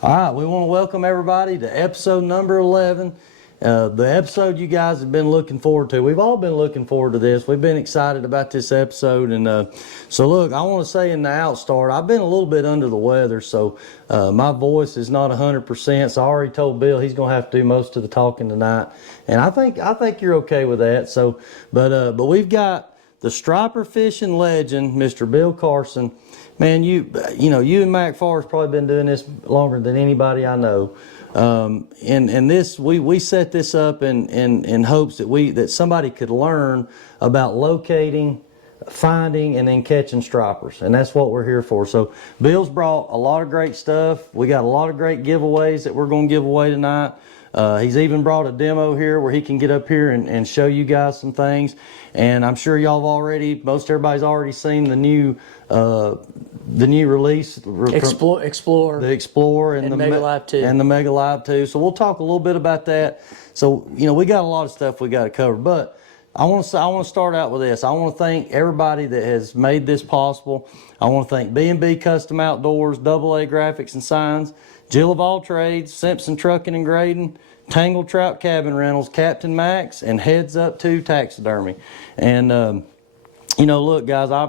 All right, we want to welcome everybody to episode number 11. The episode you guys have been looking forward to. We've all been looking forward to this. We've been excited about this episode. And so look, I want to say in the outstart, I've been a little bit under the weather, so my voice is not 100%. So I already told Bill he's going to have to do most of the talking tonight. And I think you're okay with that. So, but we've got the striper fishing legend, Mr. Bill Carson. Man, you and Mac Farr's probably been doing this longer than anybody I know. And this we set this up in hopes that somebody could learn about locating, finding, and then catching stripers, and that's what we're here for. So Bill's brought a lot of great stuff. We got a lot of great giveaways that we're going to give away tonight. He's even brought a demo here where he can get up here and show you guys some things. And I'm sure y'all have most everybody's already seen the new release. Explorer. The Explorer and the Mega Live 2. And the Mega Live 2. So we'll talk a little bit about that. So, we got a lot of stuff we got to cover. But I want to start out with this. I want to thank everybody that has made this possible. I want to thank B&B Custom Outdoors, AA Graphics and Signs, Jill of All Trades, Simpson Trucking and Grading, Tangle Trout Cabin Rentals, Captain Max, and Heads Up 2 Taxidermy. And look, guys, I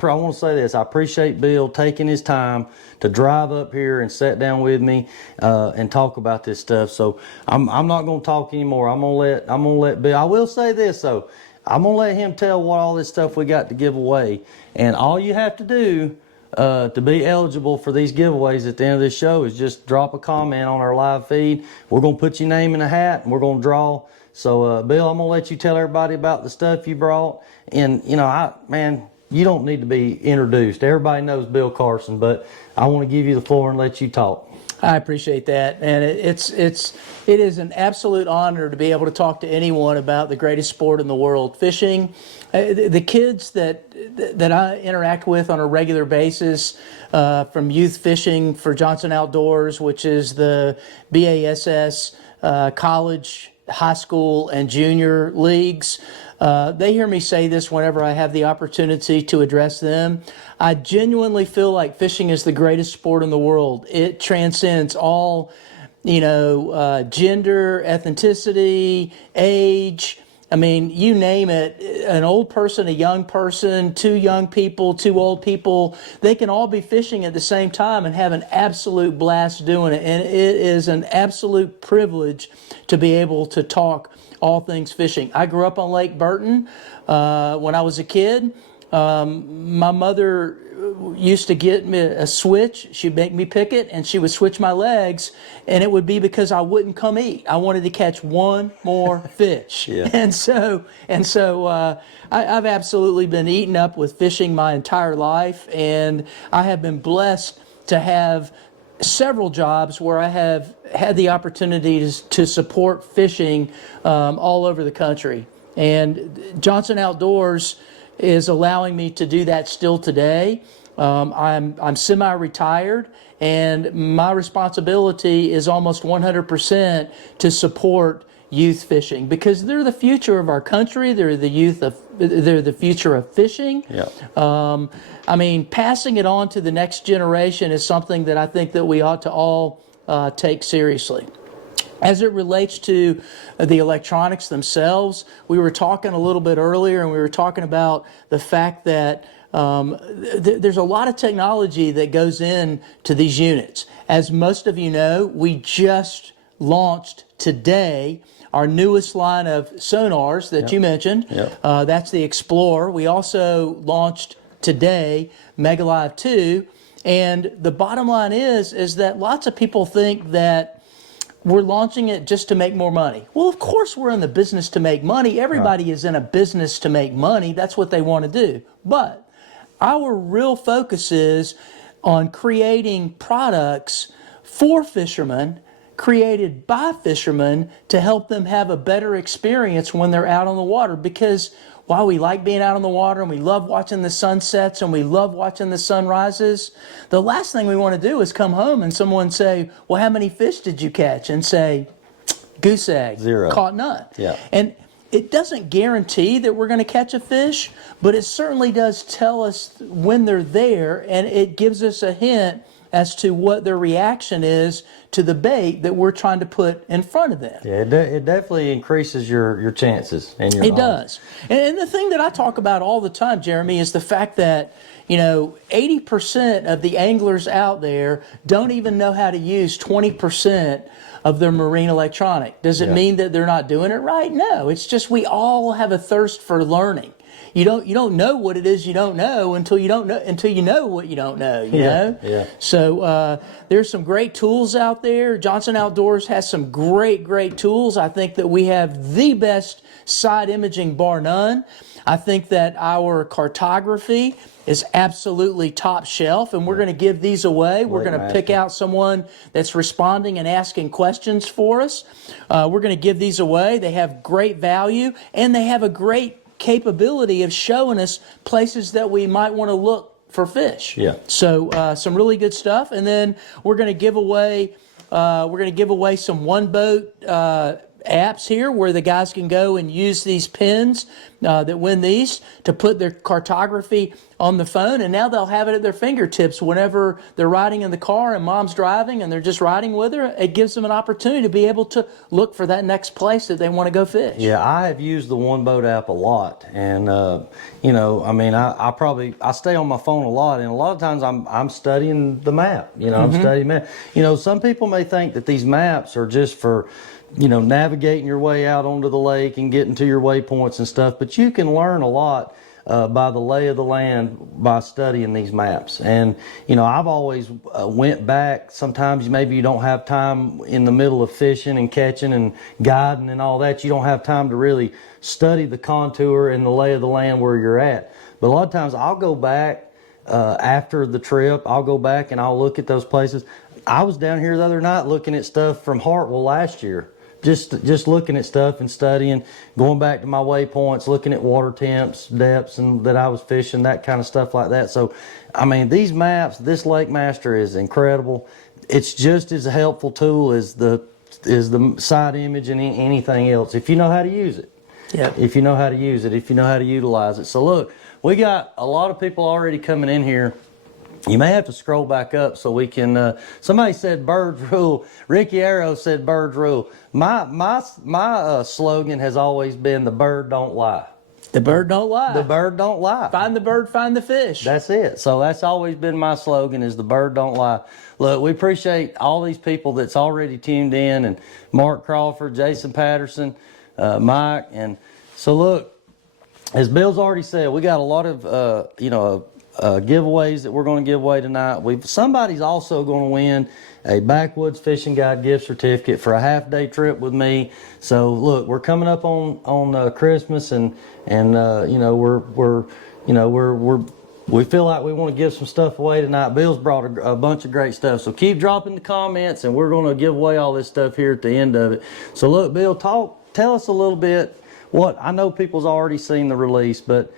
want to say this. I appreciate Bill taking his time to drive up here and sit down with me and talk about this stuff. So I'm not going to talk anymore. I'm gonna let Bill. I will say this though. I'm gonna let him tell what all this stuff we got to give away. And all you have to do to be eligible for these giveaways at the end of this show is just drop a comment on our live feed. We're gonna put your name in a hat and we're gonna draw. So, Bill, I'm going to let you tell everybody about the stuff you brought. And, you don't need to be introduced. Everybody knows Bill Carson, but I want to give you the floor and let you talk. I appreciate that, and it is an absolute honor to be able to talk to anyone about the greatest sport in the world, fishing. The kids that I interact with on a regular basis, from youth fishing for Johnson Outdoors, which is the BASS college, high school, and junior leagues. They hear me say this whenever I have the opportunity to address them. I genuinely feel like fishing is the greatest sport in the world. It transcends all, gender, ethnicity, age. I mean, you name it, an old person, a young person, two young people, two old people, they can all be fishing at the same time and have an absolute blast doing it. And it is an absolute privilege to be able to talk all things fishing. I grew up on Lake Burton when I was a kid. My mother used to get me a switch. She'd make me pick it, and she would switch my legs, and it would be because I wouldn't come eat. I wanted to catch one more fish. Yeah. And so I've absolutely been eaten up with fishing my entire life, and I have been blessed to have several jobs where I have had the opportunity to support fishing all over the country. And Johnson Outdoors is allowing me to do that still today. I'm semi-retired, and my responsibility is almost 100% to support youth fishing, because they're the future of our country. They're the future of fishing. Yeah. Passing it on to the next generation is something that I think that we ought to all take seriously. As it relates to the electronics themselves, we were talking a little bit earlier, and we were talking about the fact that there's a lot of technology that goes into these units. As most of you know, we just launched today our newest line of sonars that you mentioned. Yep. That's the Explorer. We also launched today Mega Live 2. And the bottom line is that lots of people think that we're launching it just to make more money. Well, of course we're in the business to make money. Everybody is in a business to make money. That's what they want to do. But our real focus is on creating products for fishermen, created by fishermen, to help them have a better experience when they're out on the water. Because while we like being out on the water and we love watching the sunsets and we love watching the sunrises, the last thing we want to do is come home and someone say, well, how many fish did you catch? And say, goose egg, 0. Caught none. Yeah. And it doesn't guarantee that we're going to catch a fish, but it certainly does tell us when they're there, and it gives us a hint as to what their reaction is to the bait that we're trying to put in front of them. Yeah, it definitely increases your chances and your It odds. does. And the thing that I talk about all the time, Jeremy, is the fact that, 80% of the anglers out there don't even know how to use 20% of their marine electronic. Does it mean that they're not doing it right? No. It's just we all have a thirst for learning. You don't know what it is you don't know until you know what you don't know. You know. Yeah. So there's some great tools out there. Johnson Outdoors has some great tools. I think that we have the best side imaging bar none. I think that our cartography is absolutely top shelf, and we're going to give these away. We're going to pick out someone that's responding and asking questions for us. We're going to give these away. They have great value, and they have a great capability of showing us places that we might want to look for fish. Yeah. So some really good stuff, and then we're going to give away some one boat apps here where the guys can go and use these pins that win these to put their cartography on the phone, and now they'll have it at their fingertips whenever they're riding in the car and mom's driving and they're just riding with her. It gives them an opportunity to be able to look for that next place that they want to go fish. Yeah, I have used the One Boat app a lot, and I stay on my phone a lot, and a lot of times I'm studying the map. I'm studying map. Some people may think that these maps are just for navigating your way out onto the lake and getting to your waypoints and stuff, but you can learn a lot by the lay of the land by studying these maps. And I've always went back. Sometimes maybe you don't have time in the middle of fishing and catching and guiding and all that. You don't have time to really study the contour and the lay of the land where you're at. But a lot of times I'll go back after the trip. I'll go back and I'll look at those places. I was down here the other night looking at stuff from Hartwell last year. Just looking at stuff and studying, going back to my waypoints, looking at water temps, depths, and that I was fishing, that kind of stuff like that. So, these maps, this Lake Master is incredible. It's just as a helpful tool as the side image and anything else, if you know how to use it. Yeah. If you know how to use it, if you know how to utilize it. So look, we got a lot of people already coming in here. You may have to scroll back up so we can. Somebody said birds rule. Ricky Arrow said birds rule. My slogan has always been the bird don't lie. The bird don't lie. The bird don't lie. Find the bird, find the fish. That's it. So that's always been my slogan, is the bird don't lie. Look, we appreciate all these people that's already tuned in, and Mark Crawford, Jason Patterson, Mike, and so look, as Bill's already said, we got a lot of giveaways that we're going to give away tonight. Somebody's also going to win a Backwoods Fishing Guide gift certificate for a half-day trip with me. So look, we're coming up on Christmas, and we feel like we want to give some stuff away tonight. Bill's brought a bunch of great stuff, so keep dropping the comments, and we're going to give away all this stuff here at the end of it. So look, Bill, tell us a little bit. What I know, people's already seen the release, but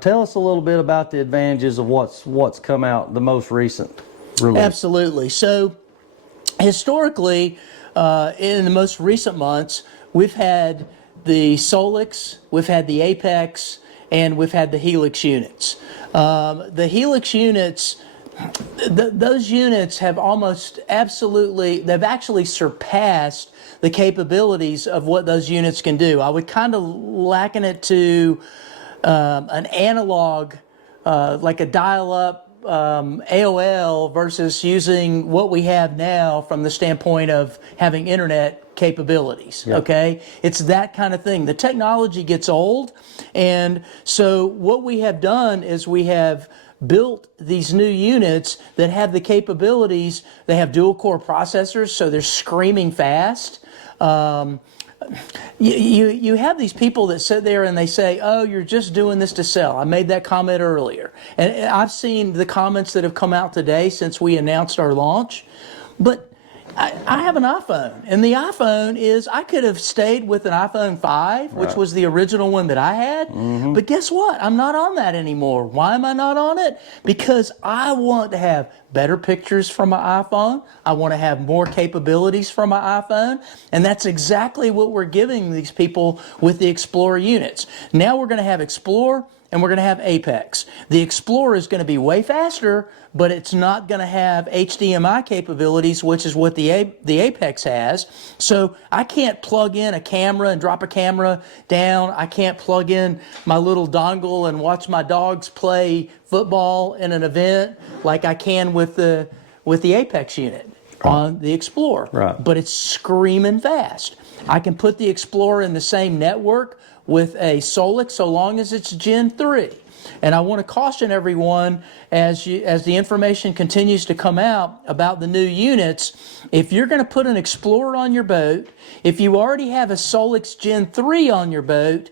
tell us a little bit about the advantages of what's come out, the most recent release. Absolutely. So historically, in the most recent months, we've had the Solix, we've had the Apex, and we've had the Helix units. The Helix units, those units have they've actually surpassed the capabilities of what those units can do. I would kind of liken it to an analog, like a dial-up AOL versus using what we have now from the standpoint of having internet capabilities. Yep. Okay, it's that kind of thing. The technology gets old, and so what we have done is we have built these new units that have the capabilities. They have dual core processors, so they're screaming fast. You have these people that sit there and they say, oh, you're just doing this to sell. I made that comment earlier. And I've seen the comments that have come out today since we announced our launch. But I have an iPhone, and the iPhone is, I could have stayed with an iPhone 5, which was the original one that I had, but guess what? I'm not on that anymore. Why am I not on it? Because I want to have better pictures from my iPhone. I want to have more capabilities from my iPhone, and that's exactly what we're giving these people with the Explorer units. Now we're going to have Explorer and we're going to have Apex. The Explorer is going to be way faster, but it's not going to have HDMI capabilities, which is what the Apex has. So I can't plug in a camera and drop a camera down. I can't plug in my little dongle and watch my dogs play football in an event like I can with the Apex unit on the Explorer. Right. But it's screaming fast. I can put the Explorer in the same network with a Solix so long as it's Gen 3. And I want to caution everyone as the information continues to come out about the new units, if you're going to put an Explorer on your boat, if you already have a Solix Gen 3 on your boat,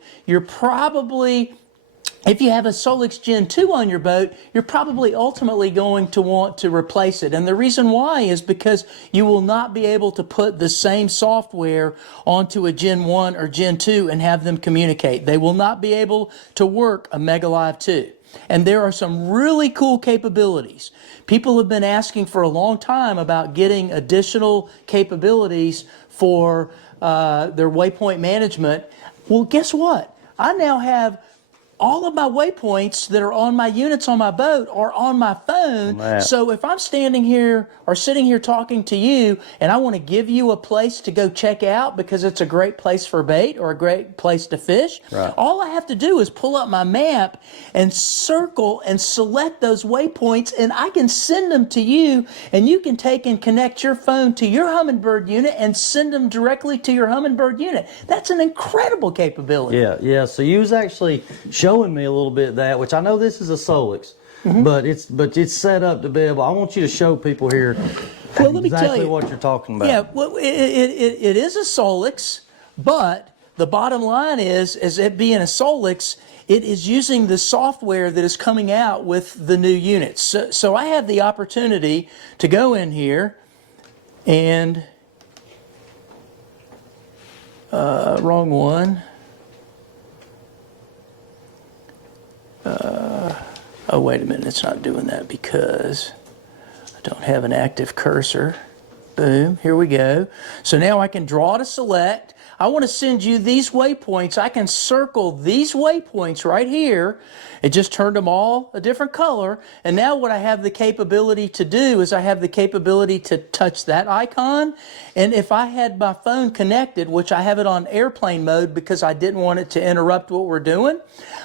if you have a Solix Gen 2 on your boat, you're probably ultimately going to want to replace it. And the reason why is because you will not be able to put the same software onto a Gen 1 or Gen 2 and have them communicate. They will not be able to work a Mega Live 2. And there are some really cool capabilities. People have been asking for a long time about getting additional capabilities for their waypoint management. Well, guess what? I now have all of my waypoints that are on my units on my boat are on my phone. So if I'm standing here or sitting here talking to you and I want to give you a place to go check out because it's a great place for bait or a great place to fish, all I have to do is pull up my map and circle and select those waypoints, and I can send them to you, and you can take and connect your phone to your Humminbird unit and send them directly to your Humminbird unit. That's an incredible capability. Yeah. So you was actually showing me a little bit of that, which I know this is a Solix, but it's set up to be able. I want you to show people here let me tell exactly you, what you're talking about. Yeah, well, it is a Solix, but the bottom line is it being a Solix, it is using the software that is coming out with the new units. So I have the opportunity to go in here and wrong one. Oh, wait a minute, it's not doing that because I don't have an active cursor. Boom, here we go. So now I can draw to select. I want to send you these waypoints. I can circle these waypoints right here. It just turned them all a different color. And now what I have the capability to do is I have the capability to touch that icon. And if I had my phone connected, which I have it on airplane mode because I didn't want it to interrupt what we're doing,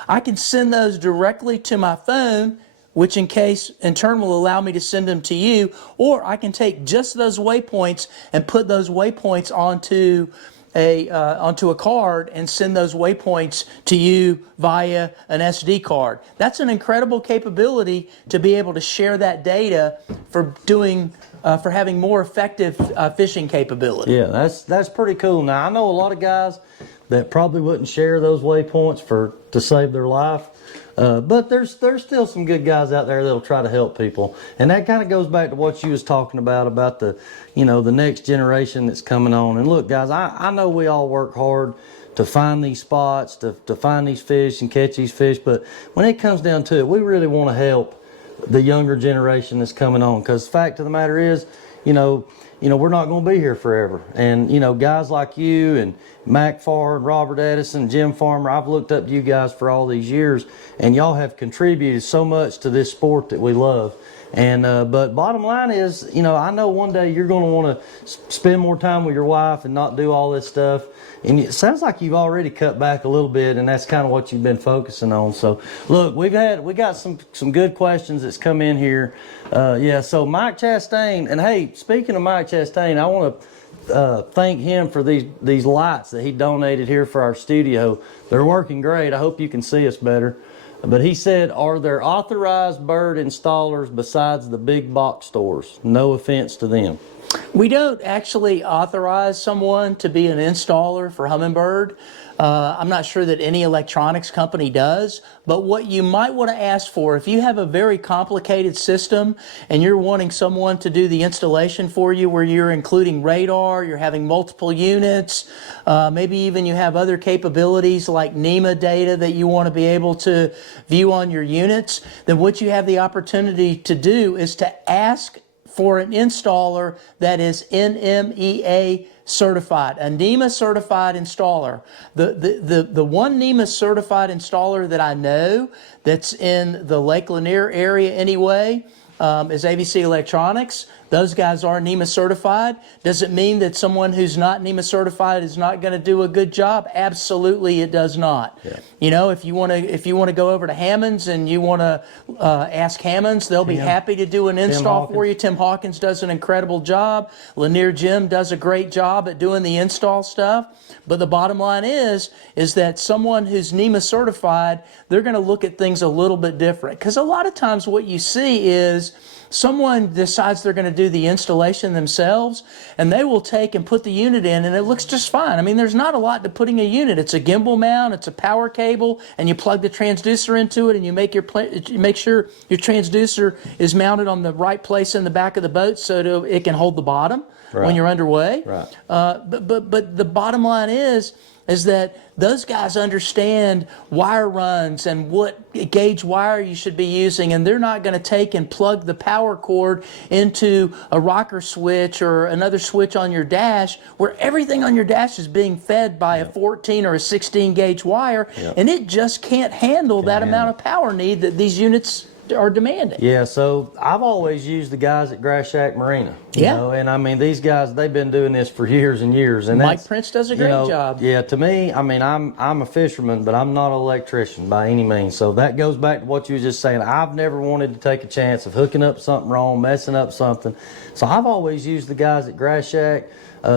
I can send those directly to my phone, which in turn will allow me to send them to you, or I can take just those waypoints and put those waypoints onto a card and send those waypoints to you via an SD card. That's an incredible capability to be able to share that data for having more effective fishing capability. Yeah, that's pretty cool. Now I know a lot of guys that probably wouldn't share those waypoints to save their life. But there's still some good guys out there that'll try to help people, and that kind of goes back to what you was talking about the next generation that's coming on. And look, guys, I know we all work hard to find these spots, to find these fish and catch these fish, but when it comes down to it, we really want to help the younger generation that's coming on, because the fact of the matter is, we're not going to be here forever. And, guys like you and Mac Farr and Robert Edison, Jim Farmer, I've looked up to you guys for all these years, and y'all have contributed so much to this sport that we love. And but bottom line is, I know one day you're going to want to spend more time with your wife and not do all this stuff. And it sounds like you've already cut back a little bit, and that's kind of what you've been focusing on. So look, we got some good questions that's come in here. So Mike Chastain, and hey, speaking of Mike Chastain, I want to thank him for these lights that he donated here for our studio. They're working great. I hope you can see us better. But he said, are there authorized bird installers besides the big box stores? No offense to them. We don't actually authorize someone to be an installer for Humminbird. I'm not sure that any electronics company does, but what you might want to ask for, if you have a very complicated system and you're wanting someone to do the installation for you, where you're including radar, you're having multiple units, maybe even you have other capabilities like NEMA data that you want to be able to view on your units, then what you have the opportunity to do is to ask for an installer that is NMEA certified, a NEMA certified installer. The one NEMA certified installer that I know that's in the Lake Lanier area anyway is ABC Electronics. Those guys are NEMA certified. Does it mean that someone who's not NEMA certified is not going to do a good job? Absolutely, it does not. Yeah. You know, if you want to go over to Hammond's and you want to ask Hammond's, they'll be happy to do an install for you. Tim Hawkins does an incredible job. Lanier Jim does a great job at doing the install stuff. But the bottom line is that someone who's NEMA certified, they're going to look at things a little bit different. Because a lot of times what you see is someone decides they're going to do the installation themselves, and they will take and put the unit in, and it looks just fine. I mean, there's not a lot to putting a unit. It's a gimbal mount, it's a power cable, and you plug the transducer into it, and you make sure your transducer is mounted on the right place in the back of the boat so it can hold the bottom when you're underway. Right. But the bottom line is that those guys understand wire runs and what gauge wire you should be using, and they're not going to take and plug the power cord into a rocker switch or another switch on your dash where everything on your dash is being fed by a 14 or a 16 gauge wire, and it just can't handle that amount of power need that these units are demanding. Yeah, so I've always used the guys at Grass Shack Marina. You know, and I mean, these guys, they've been doing this for years and years. And Mike Prince does a great job. Yeah, to me, I mean, I'm a fisherman, but I'm not an electrician by any means. So that goes back to what you were just saying. I've never wanted to take a chance of hooking up something wrong, messing up something. So I've always used the guys at Grass Shack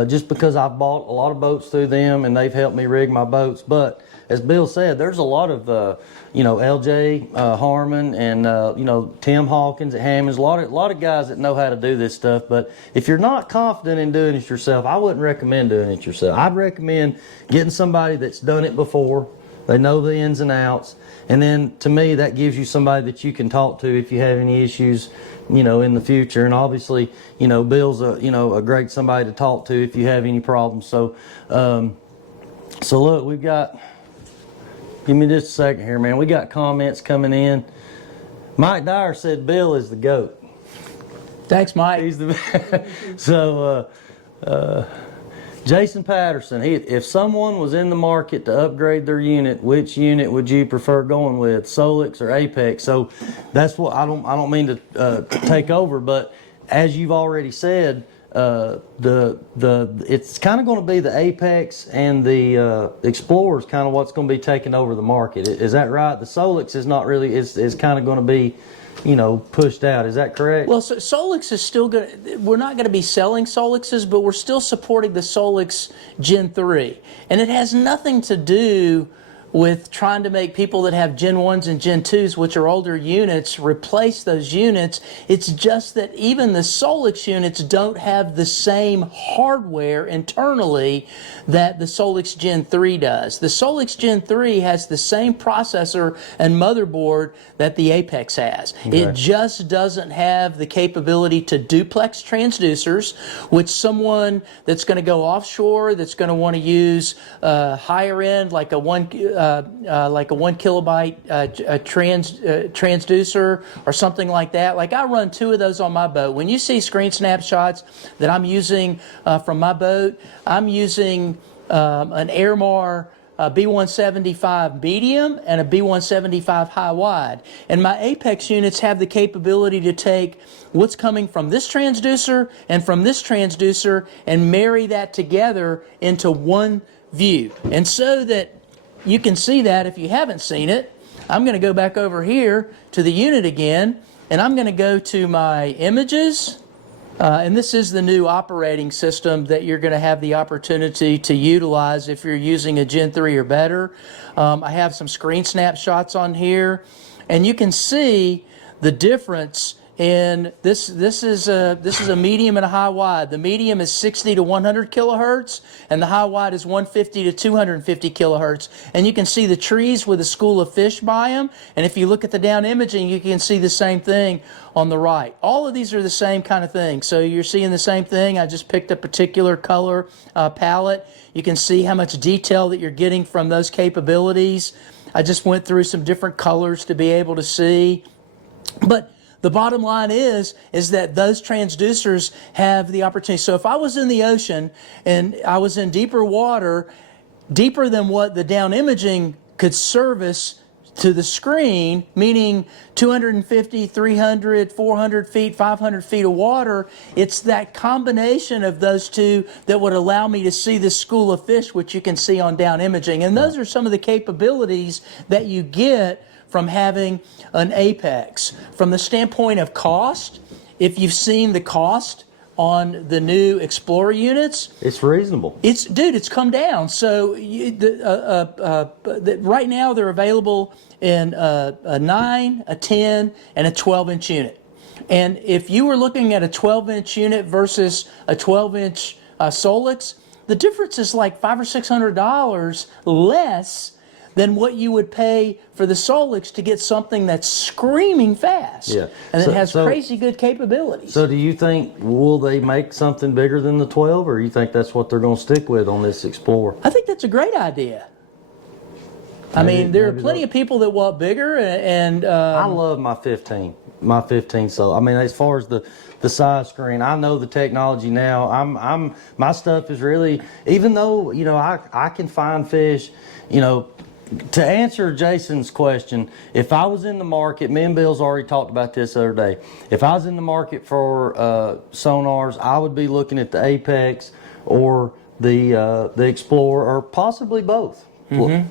just because I've bought a lot of boats through them, and they've helped me rig my boats. But as Bill said, there's a lot of LJ Harmon and Tim Hawkins at Hammond's, a lot of guys that know how to do this stuff. But if you're not confident in doing it yourself, I wouldn't recommend doing it yourself. I'd recommend getting somebody that's done it before. They know the ins and outs, and then to me that gives you somebody that you can talk to if you have any issues in the future. And obviously Bill's a great somebody to talk to if you have any problems. So look, we've got, give me just a second here, man. We got comments coming in. Mike Dyer said Bill is the GOAT. Thanks, Mike. He's the so Jason Patterson, if someone was in the market to upgrade their unit, which unit would you prefer going with, Solix or Apex? So that's what I don't mean to take over, but as you've already said, it's kind of going to be the Apex and the Explorer is kind of what's going to be taking over the market. Is that right? The Solix is not really, is kind of going to be pushed out. Is that correct? Well, so Solix is still going to, we're not going to be selling Solixes, but we're still supporting the Solix Gen 3. And it has nothing to do with trying to make people that have Gen 1s and Gen 2s, which are older units, replace those units. It's just that even the Solix units don't have the same hardware internally that the Solix Gen 3 does. The Solix Gen 3 has the same processor and motherboard that the Apex has. Okay. It just doesn't have the capability to duplex transducers, which someone that's going to go offshore, that's going to want to use higher end, like a 1 kilobyte transducer or something like that. Like I run 2 of those on my boat. When you see screen snapshots that I'm using from my boat, I'm using an Airmar B175 medium and a B175 high wide. And my Apex units have the capability to take what's coming from this transducer and from this transducer and marry that together into one view. And so that you can see that if you haven't seen it, I'm going to go back over here to the unit again, and I'm going to go to my images. And this is the new operating system that you're going to have the opportunity to utilize if you're using a Gen 3 or better. I have some screen snapshots on here, and you can see the difference. And this is a medium and a high wide. The medium is 60 to 100 kilohertz, and the high wide is 150 to 250 kilohertz. And you can see the trees with a school of fish by them. And if you look at the down imaging, you can see the same thing on the right. All of these are the same kind of thing. So you're seeing the same thing. I just picked a particular color palette. You can see how much detail that you're getting from those capabilities. I just went through some different colors to be able to see. But the bottom line is that those transducers have the opportunity. So if I was in the ocean and I was in deeper water, deeper than what the down imaging could service to the screen, meaning 250, 300, 400 feet, 500 feet of water, it's that combination of those two that would allow me to see this school of fish, which you can see on down imaging. And those are some of the capabilities that you get from having an Apex. From the standpoint of cost, if you've seen the cost on the new Explorer units, It's reasonable. It's come down. So right now they're available in a 9, a 10, and a 12-inch unit. And if you were looking at a 12-inch unit versus a 12-inch Solix, the difference is like $500 or $600 less than what you would pay for the Solix to get something that's screaming fast. Yeah. And So- it has so- crazy good capabilities. So do you think, will they make something bigger than the 12, or you think that's what they're going to stick with on this Explorer? I think that's a great idea. I mean, there are plenty of people that want bigger, and I love my 15. My 15. So I mean, as far as the size screen, I know the technology now. My stuff is really, even though I can find fish, To answer Jason's question, if I was in the market, me and Bill's already talked about this the other day. If I was in the market for sonars, I would be looking at the Apex or the Explorer, or possibly both,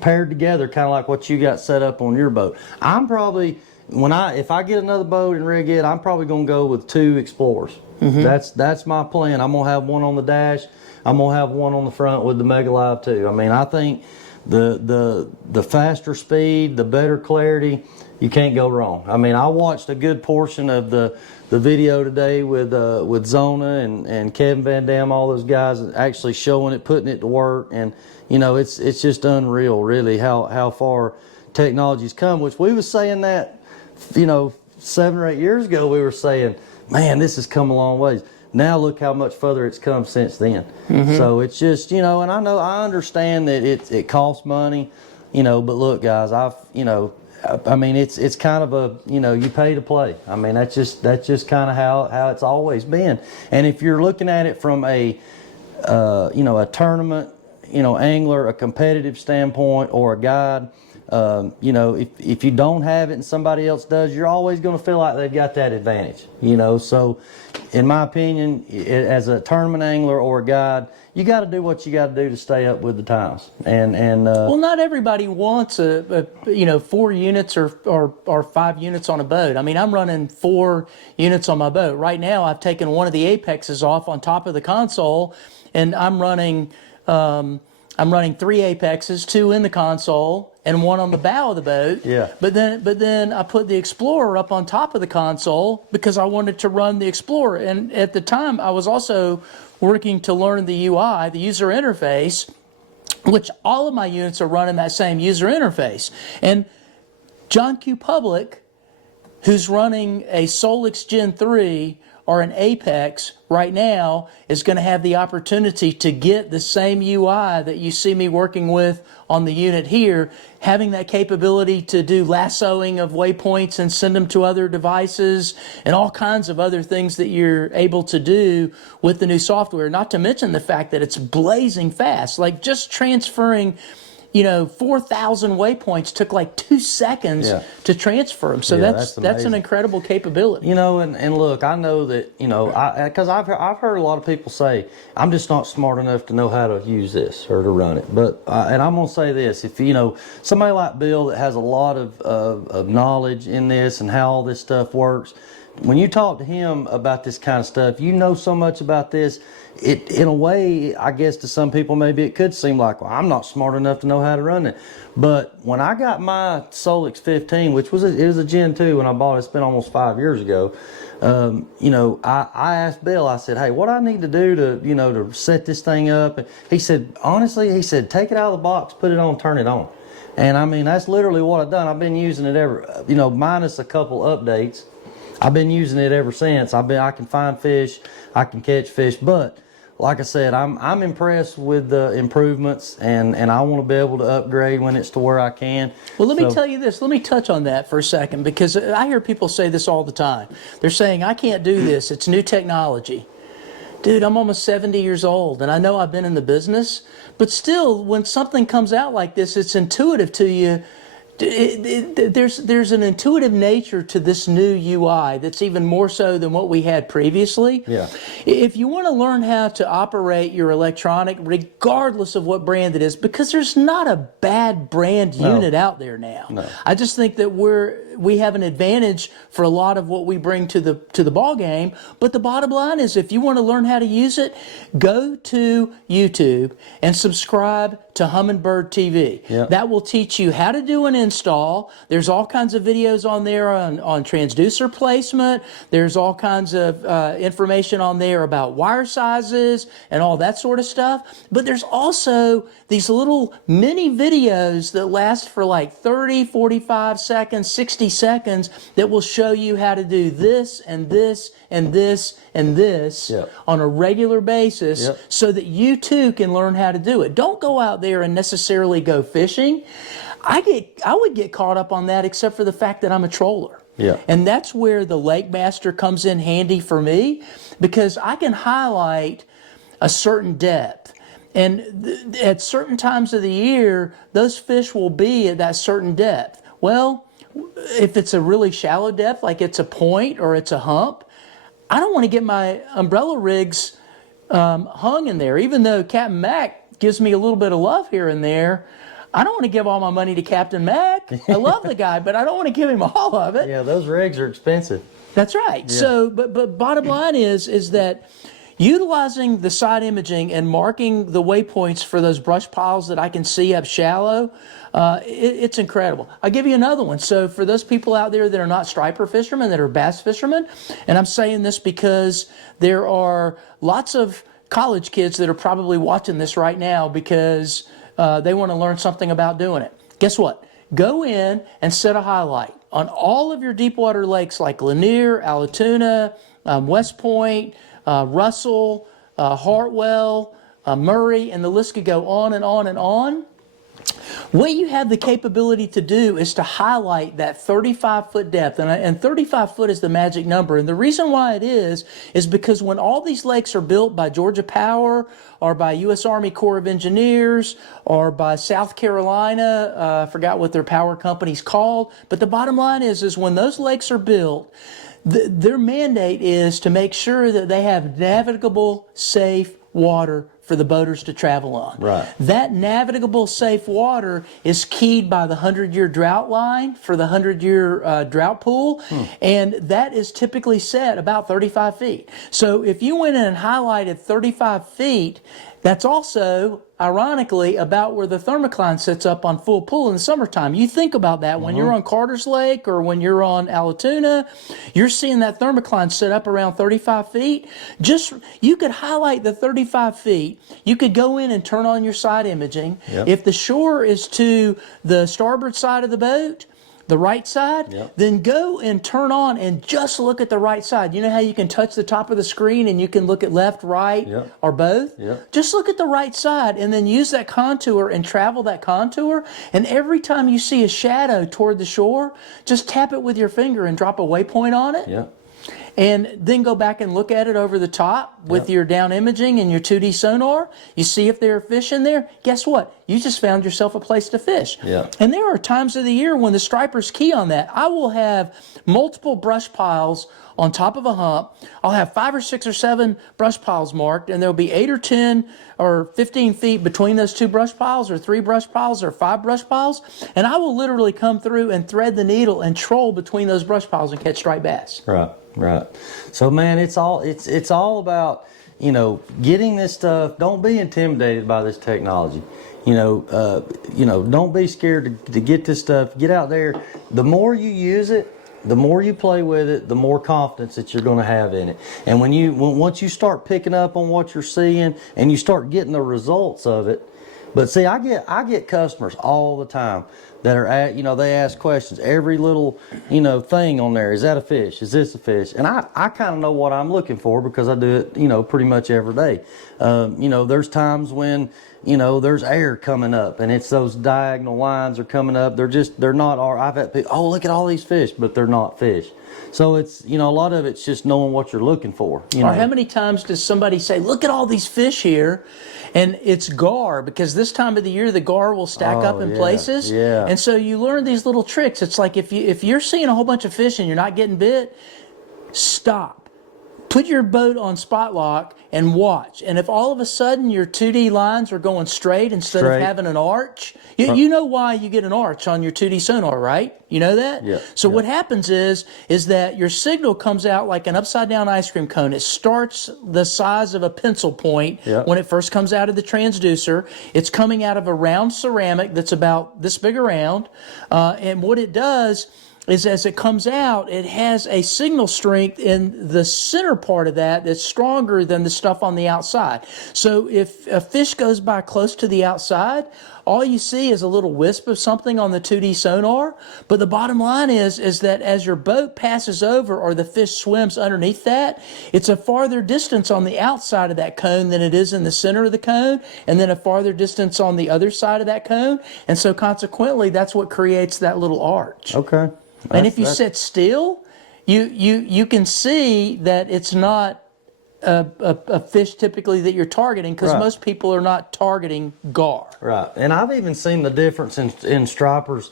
paired together, kind of like what you got set up on your boat. I'm probably, if I get another boat and rig it, I'm probably going to go with 2 Explorers. That's my plan. I'm going to have one on the dash. I'm going to have one on the front with the Mega Live 2. I mean, I think the faster speed, the better clarity, you can't go wrong. I mean, I watched a good portion of the video today with Zona and Kevin Van Dam, all those guys actually showing it, putting it to work, and it's just unreal, really, how far technology's come. Which we was saying that 7 or 8 years ago, we were saying, man, this has come a long ways. Now look how much further it's come since then. So it's just, and I understand that it costs money, but look, guys, I mean, it's kind of a, you pay to play. I mean, that's just kind of how it's always been. And if you're looking at it from a tournament, angler, a competitive standpoint, or a guide, if you don't have it and somebody else does, you're always going to feel like they've got that advantage, So in my opinion, as a tournament angler or a guide, you got to do what you got to do to stay up with the times. Well, not everybody wants a 4 units or 5 units on a boat. I mean, I'm running 4 units on my boat right now. I've taken one of the Apexes off on top of the console, and I'm running 3 Apexes, 2 in the console and 1 on the bow of the boat. Yeah. But then I put the Explorer up on top of the console because I wanted to run the Explorer. And at the time, I was also working to learn the UI, the user interface, which all of my units are running that same user interface. And John Q. Public, who's running a Solix Gen 3 or an Apex right now, is going to have the opportunity to get the same UI that you see me working with on the unit here, having that capability to do lassoing of waypoints and send them to other devices and all kinds of other things that you're able to do with the new software, not to mention the fact that it's blazing fast. Like just transferring 4,000 waypoints took like 2 seconds to transfer them. So that's an incredible capability. And look, I know that, because I've heard a lot of people say, I'm just not smart enough to know how to use this or to run it. But, and I'm going to say this, if, somebody like Bill that has a lot of knowledge in this and how all this stuff works, when you talk to him about this kind of stuff, so much about this, in a way, I guess to some people maybe it could seem like, well, I'm not smart enough to know how to run it. But when I got my Solix 15, which was it was a Gen 2 when I bought it, it's been almost 5 years ago. I asked Bill, I said, hey, what do I need to do to set this thing up? And he said, honestly, take it out of the box, put it on, turn it on. And I mean, that's literally what I've done. I've been using it ever, minus a couple updates. I've been using it ever since. I can find fish, I can catch fish, but like I said, I'm impressed with the improvements, and I want to be able to upgrade when it's to where I can. Well, let me tell you this. Let me touch on that for a second, because I hear people say this all the time. They're saying, I can't do this. It's new technology. Dude, I'm almost 70 years old, and I know I've been in the business, but still, when something comes out like this, it's intuitive to you. There's an intuitive nature to this new UI that's even more so than what we had previously. Yeah. If you want to learn how to operate your electronic, regardless of what brand it is, because there's not a bad brand unit out there now. No. I just think that we have an advantage for a lot of what we bring to the ball game. But the bottom line is, if you want to learn how to use it, go to YouTube and subscribe to Humminbird TV. Yeah. That will teach you how to do an install. There's all kinds of videos on there on transducer placement. There's all kinds of information on there about wire sizes and all that sort of stuff. But there's also these little mini videos that last for like 30, 45 seconds, 60 seconds that will show you how to do this and this and this and this Yep. on a regular basis, Yep. so that you too can learn how to do it. Don't go out there and necessarily go fishing. I would get caught up on that, except for the fact that I'm a troller. Yeah. And that's where the Lake Master comes in handy for me, because I can highlight a certain depth. And at certain times of the year, those fish will be at that certain depth. Well, if it's a really shallow depth, like it's a point or it's a hump, I don't want to get my umbrella rigs hung in there. Even though Captain Mac gives me a little bit of love here and there, I don't want to give all my money to Captain Mac. I love the guy, but I don't want to give him all of it. Yeah, those rigs are expensive. That's right. Yeah. So, but bottom line is that utilizing the side imaging and marking the waypoints for those brush piles that I can see up shallow, it's incredible. I'll give you another one. So for those people out there that are not striper fishermen, that are bass fishermen, and I'm saying this because there are lots of college kids that are probably watching this right now because they want to learn something about doing it. Guess what? Go in and set a highlight on all of your deep water lakes like Lanier, Allatoona, West Point, Russell, Hartwell, Murray, and the list could go on and on and on. What you have the capability to do is to highlight that 35-foot depth, and 35 foot is the magic number. And the reason why it is because when all these lakes are built by Georgia Power or by U.S. Army Corps of Engineers or by South Carolina, I forgot what their power company's called, but the bottom line is when those lakes are built, their mandate is to make sure that they have navigable, safe water for the boaters to travel on. Right. That navigable, safe water is keyed by the 100-year drought line for the 100-year drought pool, and that is typically set about 35 feet. So if you went in and highlighted 35 feet, that's also, ironically, about where the thermocline sits up on full pull in the summertime. You think about that when you're on Carter's Lake or when you're on Allatoona, you're seeing that thermocline sit up around 35 feet. You could highlight the 35 feet. You could go in and turn on your side imaging. Yep. If the shore is to the starboard side of the boat, the right side, Yep. then go and turn on and just look at the right side. You know how you can touch the top of the screen and you can look at left, right, Yep. or both? Yep. Just look at the right side and then use that contour and travel that contour. And every time you see a shadow toward the shore, just tap it with your finger and drop a waypoint on it. Yeah. And then go back and look at it over the top with your down imaging and your 2D sonar. You see if there are fish in there. Guess what? You just found yourself a place to fish. Yeah. And there are times of the year when the stripers key on that. I will have multiple brush piles on top of a hump. I'll have 5 or 6 or 7 brush piles marked, and there'll be 8 or 10 or 15 feet between those 2 brush piles or 3 brush piles or 5 brush piles. And I will literally come through and thread the needle and troll between those brush piles and catch striped bass. Right. Right. So man, it's all about, getting this stuff. Don't be intimidated by this technology. Don't be scared to get this stuff. Get out there. The more you use it, the more you play with it, the more confidence that you're going to have in it. And once you start picking up on what you're seeing and you start getting the results of it, But see, I get customers all the time that are at, they ask questions. Every little, thing on there, is that a fish? Is this a fish? And I kind of know what I'm looking for because I do it, pretty much every day. There's times when, there's air coming up and it's those diagonal lines are coming up. They're not, I've had people, oh, look at all these fish, but they're not fish. So it's, a lot of it's just knowing what you're looking for. Or how many times does somebody say, look at all these fish here, and it's gar, because this time of the year the gar will stack up in places. Yeah. And so you learn these little tricks. It's like if you're seeing a whole bunch of fish and you're not getting bit, stop. Put your boat on spot lock and watch. And if all of a sudden your 2D lines are going straight instead of having an arch, you know why you get an arch on your 2D sonar, right? You know that? Yeah. So what happens is that your signal comes out like an upside down ice cream cone. It starts the size of a pencil point when it first comes out of the transducer. It's coming out of a round ceramic that's about this big around. And what it does is as it comes out, it has a signal strength in the center part of that that's stronger than the stuff on the outside. So if a fish goes by close to the outside, all you see is a little wisp of something on the 2D sonar. But the bottom line is that as your boat passes over or the fish swims underneath that, it's a farther distance on the outside of that cone than it is in the center of the cone, and then a farther distance on the other side of that cone. And so consequently, that's what creates that little arch. Okay. And if you sit still, you can see that it's not a fish typically that you're targeting, because most people are not targeting gar. Right. And I've even seen the difference in stripers,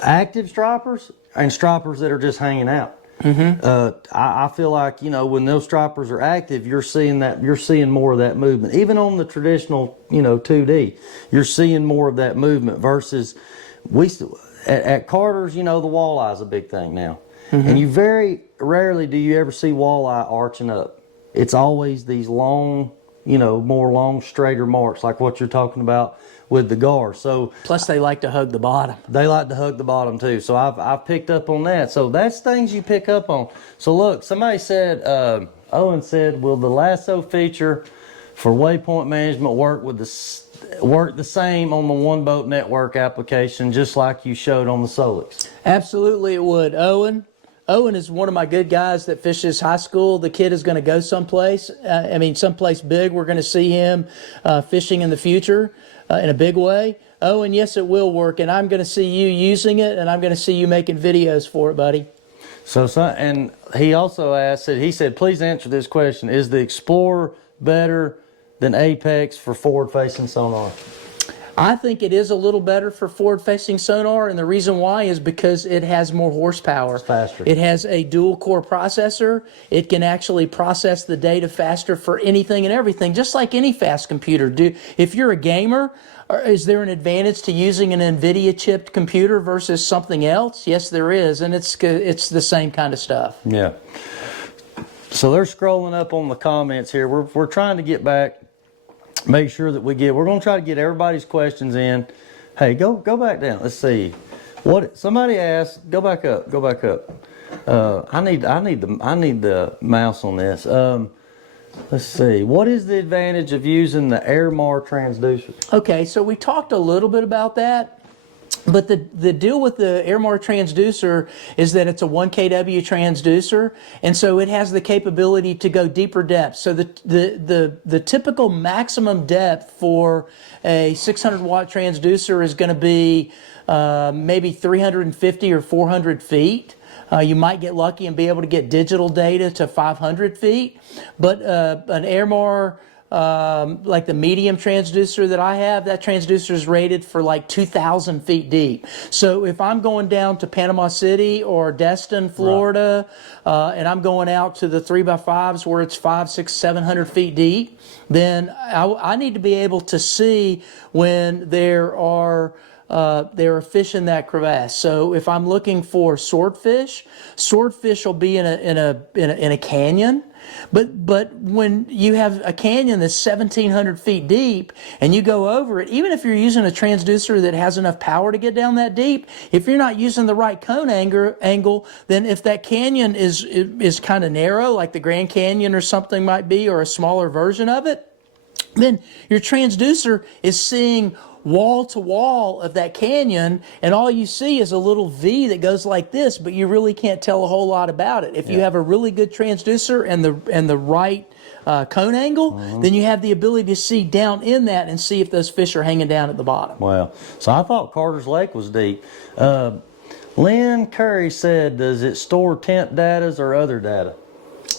active stripers and stripers that are just hanging out. I feel like, when those stripers are active, you're seeing more of that movement. Even on the traditional, 2D, you're seeing more of that movement versus at Carter's, the walleye is a big thing now. And you very rarely do you ever see walleye arching up. It's always these long, more long, straighter marks like what you're talking about with the gar. So plus they like to hug the bottom. They like to hug the bottom too. So I've picked up on that. So that's things you pick up on. So look, somebody said, Owen said, will the lasso feature for waypoint management work the same on the One Boat Network application, just like you showed on the Solix? Absolutely it would. Owen is one of my good guys that fishes high school. The kid is going to go someplace. Someplace big. We're going to see him fishing in the future in a big way. Owen, yes, it will work, and I'm going to see you using it, and I'm going to see you making videos for it, buddy. And he also asked, he said, please answer this question. Is the Explorer better than Apex for forward-facing sonar? I think it is a little better for forward-facing sonar, and the reason why is because it has more horsepower. It's faster. It has a dual-core processor. It can actually process the data faster for anything and everything, just like any fast computer. If you're a gamer, is there an advantage to using an NVIDIA-chipped computer versus something else? Yes, there is, and it's the same kind of stuff. Yeah. So they're scrolling up on the comments here. We're trying to get back. Make sure that we're going to try to get everybody's questions in. Hey, go back down. Let's see. What somebody asked, go back up. I need the mouse on this. Let's see. What is the advantage of using the Airmar transducer? Okay, so we talked a little bit about that. But the deal with the Airmar transducer is that it's a 1 kW transducer, and so it has the capability to go deeper depths. So the typical maximum depth for a 600 watt transducer is going to be maybe 350 or 400 feet. You might get lucky and be able to get digital data to 500 feet, but an Airmar like the medium transducer that I have, that transducer is rated for like 2,000 feet deep. So if I'm going down to Panama City or Destin, Florida, and I'm going out to the 3x5s where it's 500, 600, 700 feet deep, then I need to be able to see when there are fish in that crevasse. So if I'm looking for swordfish will be in a canyon. But when you have a canyon that's 1,700 feet deep and you go over it, even if you're using a transducer that has enough power to get down that deep, if you're not using the right cone angle, then if that canyon is kind of narrow, like the Grand Canyon or something might be, or a smaller version of it, Then your transducer is seeing wall to wall of that canyon, and all you see is a little V that goes like this, but you really can't tell a whole lot about it. If you have a really good transducer and the right cone angle, then you have the ability to see down in that and see if those fish are hanging down at the bottom. Well, so I thought Carter's Lake was deep. Lynn Curry said, does it store temp data or other data?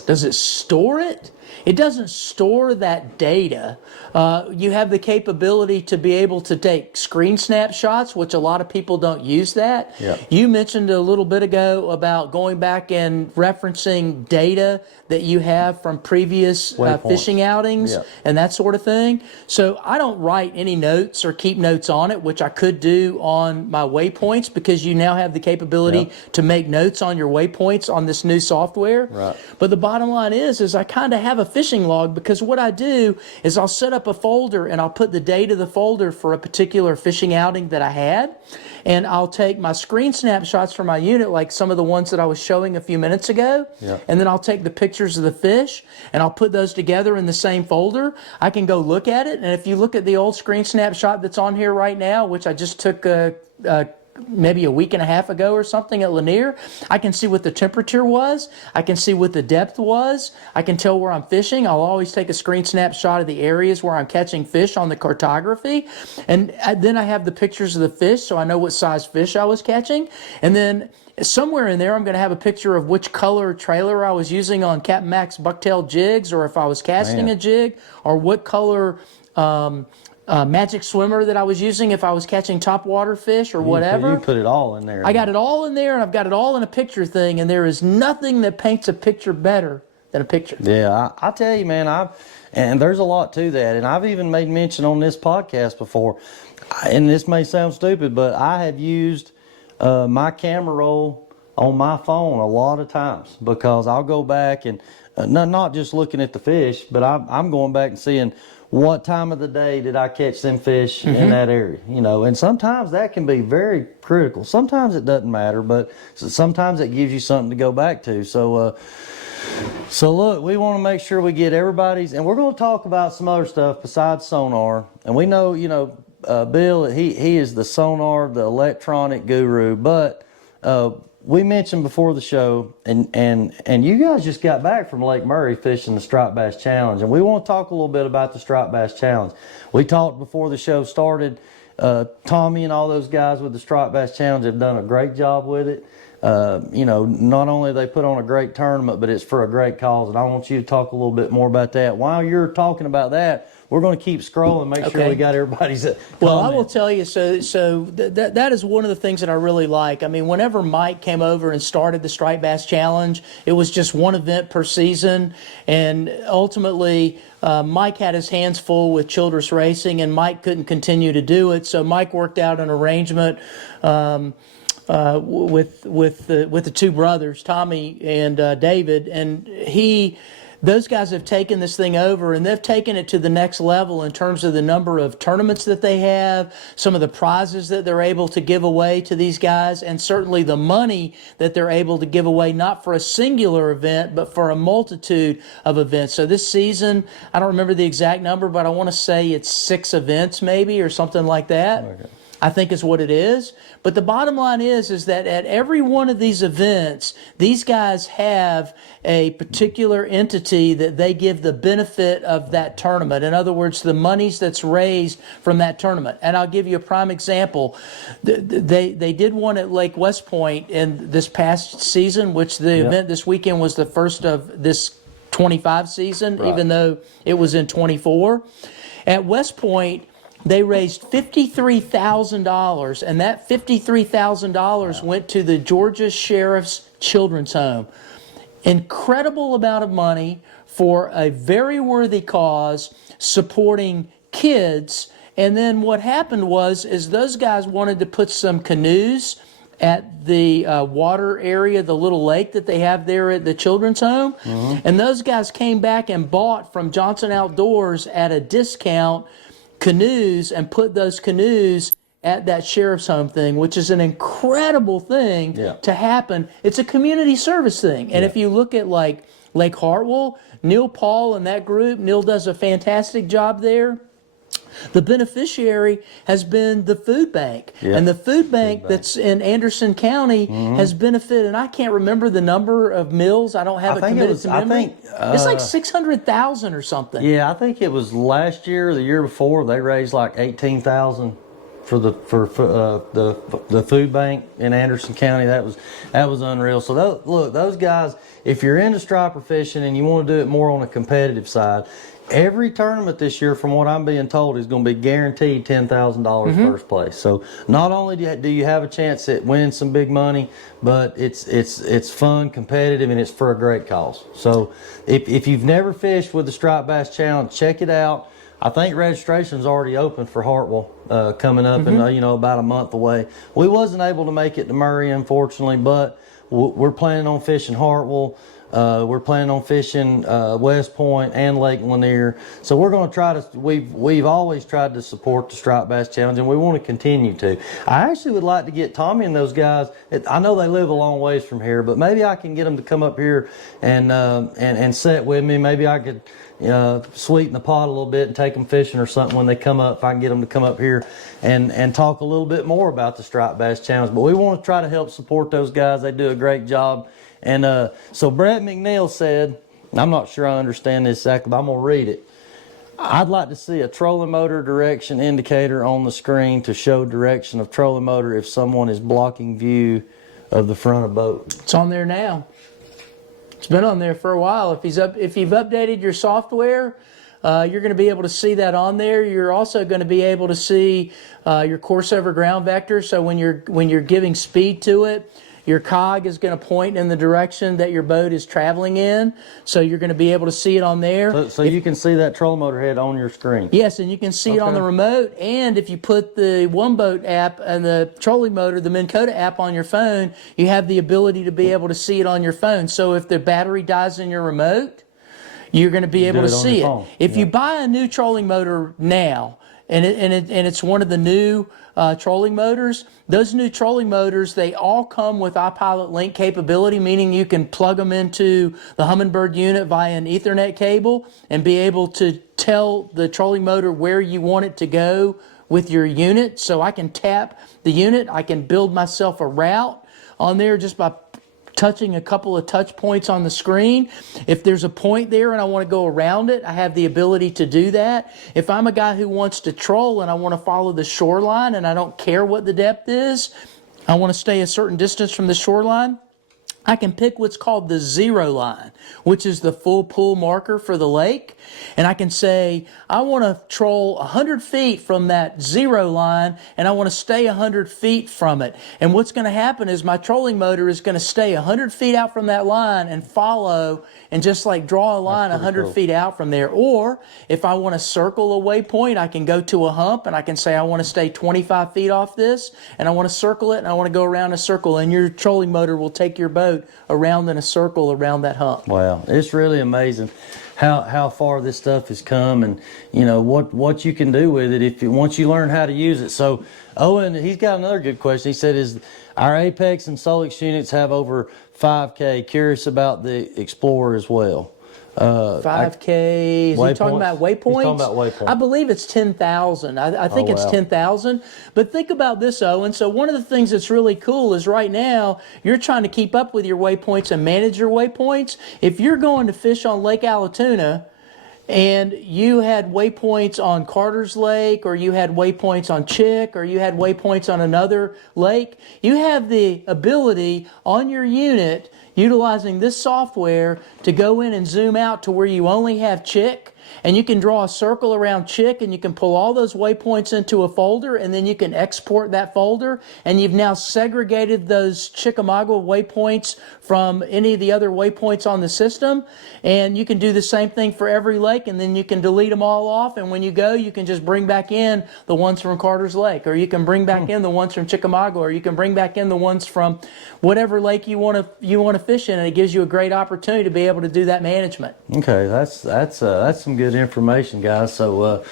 Does it store it? It doesn't store that data. You have the capability to be able to take screen snapshots, which a lot of people don't use that. Yeah. You mentioned a little bit ago about going back and referencing data that you have from previous fishing outings and that sort of thing. So I don't write any notes or keep notes on it, which I could do on my waypoints, because you now have the capability to make notes on your waypoints on this new software. Right. But the bottom line is I kind of have a fishing log, because what I do is I'll set up a folder and I'll put the date of the folder for a particular fishing outing that I had, and I'll take my screen snapshots from my unit, like some of the ones that I was showing a few minutes ago, and then I'll take the pictures of the fish and I'll put those together in the same folder. I can go look at it, and if you look at the old screen snapshot that's on here right now, which I just took maybe a week and a half ago or something at Lanier, I can see what the temperature was. I can see what the depth was. I can tell where I'm fishing. I'll always take a screen snapshot of the areas where I'm catching fish on the cartography. And then I have the pictures of the fish, so I know what size fish I was catching. And then somewhere in there, I'm going to have a picture of which color trailer I was using on Captain Mac's bucktail jigs, or if I was casting a jig, or what color magic swimmer that I was using if I was catching topwater fish or whatever. You put it all in there. I got it all in there, and I've got it all in a picture thing, and there is nothing that paints a picture better than a picture. Yeah, I tell you, man, and there's a lot to that, and I've even made mention on this podcast before, and this may sound stupid, but I have used my camera roll on my phone a lot of times, because I'll go back and not just looking at the fish, but I'm going back and seeing what time of the day did I catch them fish in that area, and sometimes that can be very critical. Sometimes it doesn't matter, but sometimes it gives you something to go back to. So look, we want to make sure we get everybody's, and we're going to talk about some other stuff besides sonar. And we know, Bill, he is the sonar, the electronic guru, but we mentioned before the show, and you guys just got back from Lake Murray fishing the Striped Bass Challenge, and we want to talk a little bit about the Striped Bass Challenge. We talked before the show started. Tommy and all those guys with the Striped Bass Challenge have done a great job with it. Not only they put on a great tournament, but it's for a great cause, and I want you to talk a little bit more about that. While you're talking about that, we're going to keep scrolling, make sure we got everybody's Well, I will tell you, that is one of the things that I really like. I mean, whenever Mike came over and started the Striped Bass Challenge, it was just one event per season, and ultimately Mike had his hands full with Childress Racing, and Mike couldn't continue to do it, so Mike worked out an arrangement with the two brothers, Tommy and David, and those guys have taken this thing over, and they've taken it to the next level in terms of the number of tournaments that they have, some of the prizes that they're able to give away to these guys, and certainly the money that they're able to give away, not for a singular event, but for a multitude of events. So this season, I don't remember the exact number, but I want to say it's 6 events maybe, or something like that. Okay. I think is what it is. But the bottom line is that at every one of these events, these guys have a particular entity that they give the benefit of that tournament. In other words, the monies that's raised from that tournament. And I'll give you a prime example. They did one at Lake West Point in this past season, which the event this weekend was the first of this 25 season, even though it was in 24. At West Point, they raised $53,000, and that $53,000 went to the Georgia Sheriff's Children's Home. Incredible amount of money for a very worthy cause, supporting kids. And then what happened is those guys wanted to put some canoes at the water area, the little lake that they have there at the Children's Home. And those guys came back and bought from Johnson Outdoors at a discount canoes, and put those canoes at that sheriff's home thing, which is an incredible thing to happen. It's a community service thing. And if you look at like Lake Hartwell. Neil Paul and that group, Neil does a fantastic job there. The beneficiary has been the food bank. Yep. And the food bank that's in Anderson County has benefited, and I can't remember the number of meals. I don't have it committed to memory. It's like 600,000 or something. Yeah, I think it was last year or the year before, they raised like 18,000 for the food bank in Anderson County. That was unreal. So look, those guys, if you're into striper fishing and you want to do it more on a competitive side, every tournament this year, from what I'm being told, is going to be guaranteed $10,000 first place. So not only do you have a chance at winning some big money, but it's fun, competitive, and it's for a great cause. So if you've never fished with the Striped Bass Challenge, check it out. I think registration's already open for Hartwell coming up in about a month away. We wasn't able to make it to Murray, unfortunately, but we're planning on fishing Hartwell. We're planning on fishing West Point and Lake Lanier. So we're going to try to, we've always tried to support the Striped Bass Challenge, and we want to continue to. I actually would like to get Tommy and those guys, I know they live a long ways from here, but maybe I can get them to come up here and sit with me. Maybe I could sweeten the pot a little bit and take them fishing or something when they come up. If I can get them to come up here and talk a little bit more about the Striped Bass Challenge. But we want to try to help support those guys. They do a great job. And so Brett McNeil said, I'm not sure I understand this exactly, but I'm going to read it. I'd like to see a trolling motor direction indicator on the screen to show direction of trolling motor if someone is blocking view of the front of boat. It's on there now. It's been on there for a while. If you've updated your software, you're going to be able to see that on there. You're also going to be able to see your course over ground vector. So when you're giving speed to it, your cog is going to point in the direction that your boat is traveling in. So you're going to be able to see it on there. So you can see that trolling motor head on your screen? Yes, and you can see it on the remote. And if you put the One Boat app and the trolling motor, the Minn Kota app on your phone, you have the ability to be able to see it on your phone. So if the battery dies in your remote, you're going to be able to see it. If you buy a new trolling motor now, and it's one of the new trolling motors, those new trolling motors, they all come with iPilot Link capability, meaning you can plug them into the Humminbird unit via an Ethernet cable and be able to tell the trolling motor where you want it to go with your unit. So I can tap the unit, I can build myself a route on there just by touching a couple of touch points on the screen. If there's a point there and I want to go around it, I have the ability to do that. If I'm a guy who wants to troll and I want to follow the shoreline and I don't care what the depth is, I want to stay a certain distance from the shoreline, I can pick what's called the zero line, which is the full pool marker for the lake. And I can say, I want to troll 100 feet from that zero line, and I want to stay 100 feet from it. And what's going to happen is my trolling motor is going to stay 100 feet out from that line and follow and just like draw a line 100 feet out from there. Or if I want to circle a waypoint, I can go to a hump and I can say I want to stay 25 feet off this, and I want to circle it, and I want to go around a circle, and your trolling motor will take your boat around in a circle around that hump. Wow, it's really amazing how far this stuff has come, and what you can do with it once you learn how to use it. So Owen, he's got another good question. He said, "Is our Apex and Solix units have over 5K? Curious about the Explorer as well." 5K, is he talking about waypoints? He's talking about waypoints. I believe it's 10,000. I think it's 10,000. But think about this, Owen. So one of the things that's really cool is right now you're trying to keep up with your waypoints and manage your waypoints. If you're going to fish on Lake Allatoona and you had waypoints on Carter's Lake, or you had waypoints on Chick, or you had waypoints on another lake, you have the ability on your unit utilizing this software to go in and zoom out to where you only have Chick, and you can draw a circle around Chick, and you can pull all those waypoints into a folder, and then you can export that folder, and you've now segregated those Chickamauga waypoints from any of the other waypoints on the system. And you can do the same thing for every lake, and then you can delete them all off, and when you go, you can just bring back in the ones from Carter's Lake, or you can bring back in the ones from Chickamauga, or you can bring back in the ones from whatever lake you want to fish in, and it gives you a great opportunity to be able to do that management. Okay, that's some good good information, guys. So,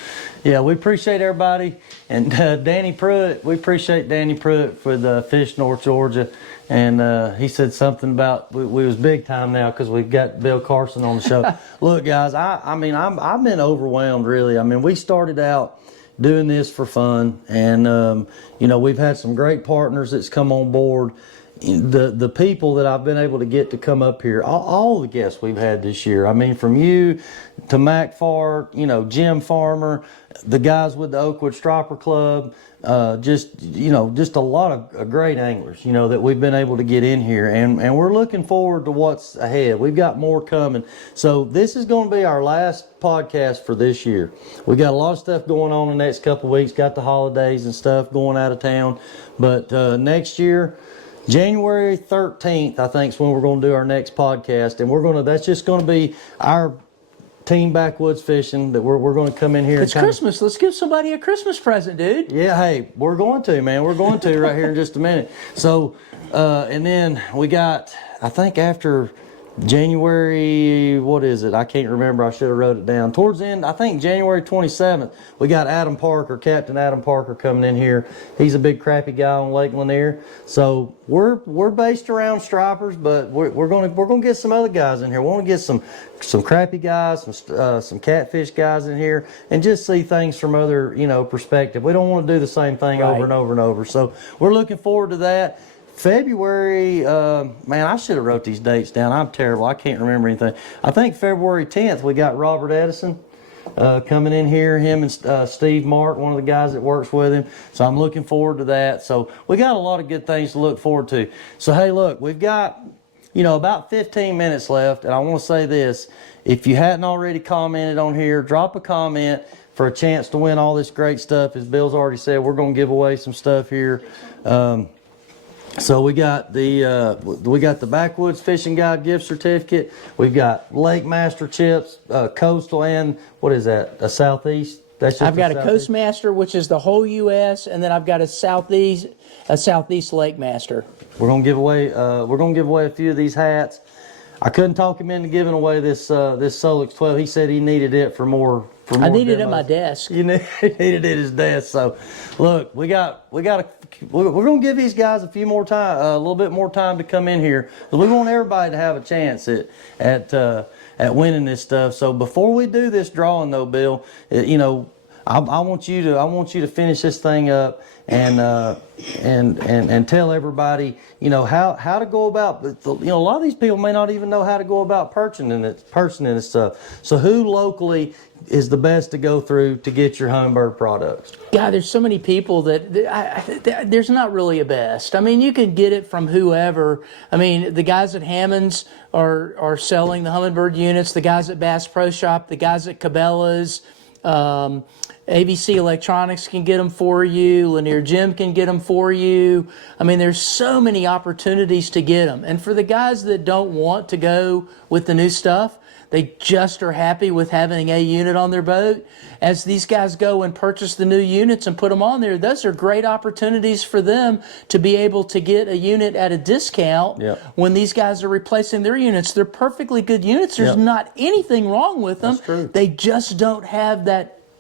yeah, we appreciate everybody. And Danny Pruitt, we appreciate Danny Pruitt for the Fish North Georgia. And he said something about we was big time now because we've got Bill Carson on the show. Look, guys, I mean, I've been overwhelmed, really. I mean, we started out doing this for fun, and you know, we've had some great partners that's come on board. The people that I've been able to get to come up here, all the guests we've had this year. I mean, from you to Mac Farr, you know, Jim Farmer, the guys with the Oakwood Striper Club, just, you know, just a lot of great anglers, you know, that we've been able to get in here, and we're looking forward to what's ahead. We've got more coming. So this is going to be our last podcast for this year. We got a lot of stuff going on in the next couple of weeks, got the holidays and stuff going out of town, but next year, January 13th, I think, is when we're going to do our next podcast, and that's just going to be our Team Backwoods Fishing, that we're going to come in here. It's Christmas. Let's give somebody a Christmas present, dude. Yeah, hey, we're going to, man. We're going to right here in just a minute. So, and then we got, I think after January, what is it? I can't remember. I should have wrote it down. Towards the end, I think January 27th, we got Adam Parker, Captain Adam Parker, coming in here. He's a big crappie guy on Lake Lanier. So we're based around stripers, but we're gonna get some other guys in here. We want to get some crappie guys, some catfish guys in here, and just see things from other, you know, perspective. We don't want to do the same thing over and over and over. So we're looking forward to that. February, man, I should have wrote these dates down. I'm terrible. I can't remember anything. I think February 10th, we got Robert Edison coming in here, him and Steve Mark, one of the guys that works with him. So I'm looking forward to that. So we got a lot of good things to look forward to. So, hey, look, we've got, you know, about 15 minutes left, and I want to say this. If you hadn't already commented on here, drop a comment for a chance to win all this great stuff. As Bill's already said, we're going to give away some stuff here. So we got the Backwoods Fishing Guide gift certificate. We've got Lake Master chips, coastal, and what is that? A Southeast? That's just I've got a Coastmaster, which is the whole U.S., and then I've got a Southeast Lake Master. We're gonna give away a few of these hats. I couldn't talk him into giving away this Solix 12. He said he needed it for more. I need it at my desk. You needed it at his desk. So, look, we're gonna give these guys a little bit more time to come in here. We want everybody to have a chance at winning this stuff. So before we do this drawing, though, Bill, you know, I want you to finish this thing up and tell everybody, you know, how to go about. You know, a lot of these people may not even know how to go about purchasing this stuff. So who locally is the best to go through to get your Humminbird products? God, there's so many people that there's not really a best. I mean, you can get it from whoever. I mean, the guys at Hammond's are selling the Humminbird units. The guys at Bass Pro Shop, the guys at Cabela's, ABC Electronics can get them for you. Lanier Jim can get them for you. I mean, there's so many opportunities to get them. And for the guys that don't want to go with the new stuff, they just are happy with having a unit on their boat. As these guys go and purchase the new units and put them on there, those are great opportunities for them to be able to get a unit at a discount. Yep. When these guys are replacing their units. They're perfectly good units. There's Yep. not anything wrong with them. That's true. They just don't have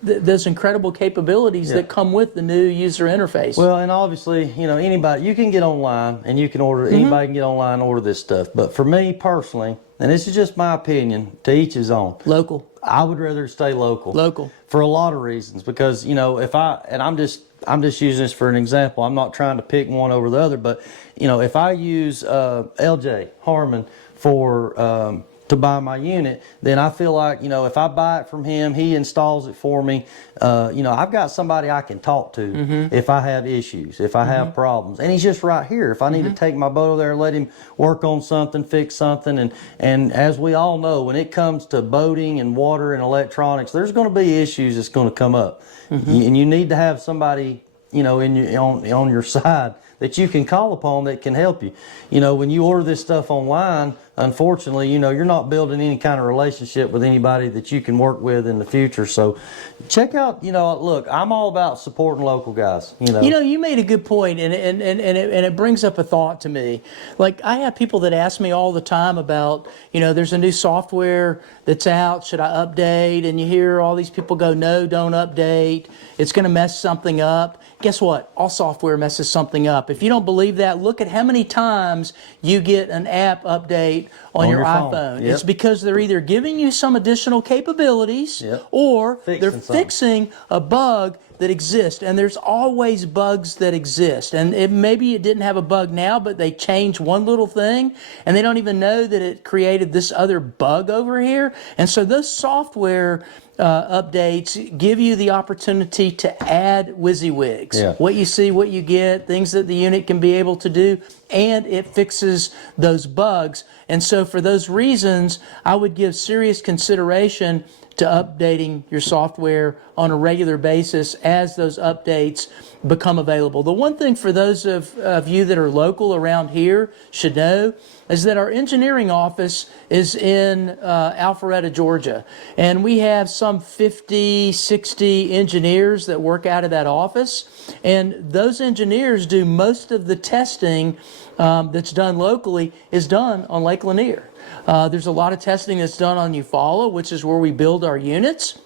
those incredible capabilities that come with the new user interface. Well, and obviously, you know, anybody, you can get online and you can order, anybody can get online and order this stuff. But for me personally, and this is just my opinion, to each his own. Local. I would rather stay local. Local. For a lot of reasons, because, you know, I'm just using this for an example. I'm not trying to pick one over the other, but, you know, if I use LJ Harmon for to buy my unit, then I feel like, you know, if I buy it from him, he installs it for me. You know, I've got somebody I can talk to if I have issues, if I have problems, and he's just right here. If I need to take my boat over there and let him work on something, fix something, and as we all know, when it comes to boating and water and electronics, there's going to be issues that's going to come up, and you need to have somebody, you know, on your side that you can call upon that can help you. You know, when you order this stuff online, unfortunately, you know, you're not building any kind of relationship with anybody that you can work with in the future. So check out, you know, look, I'm all about supporting local guys, you know. You know, you made a good point, and it brings up a thought to me. Like, I have people that ask me all the time about, you know, there's a new software that's out, should I update? And you hear all these people go, no, don't update. It's going to mess something up. Guess what? All software messes something up. If you don't believe that, look at how many times you get an app update on your iPhone. Yep. It's because they're either giving you some additional capabilities, Yep. or they're something. fixing a bug that exists. And there's always bugs that exist. And maybe it didn't have a bug now, but they changed one little thing, and they don't even know that it created this other bug over here. And so those software updates give you the opportunity to add WYSIWYGs. Yeah. What you see, what you get, things that the unit can be able to do, and it fixes those bugs. And so for those reasons, I would give serious consideration to updating your software on a regular basis as those updates become available. The one thing for those of you that are local around here should know is that our engineering office is in Alpharetta, Georgia. And we have some 50, 60 engineers that work out of that office. And those engineers do most of the testing that's done locally is done on Lake Lanier. There's a lot of testing that's done on Eufaula, which is where we build our units.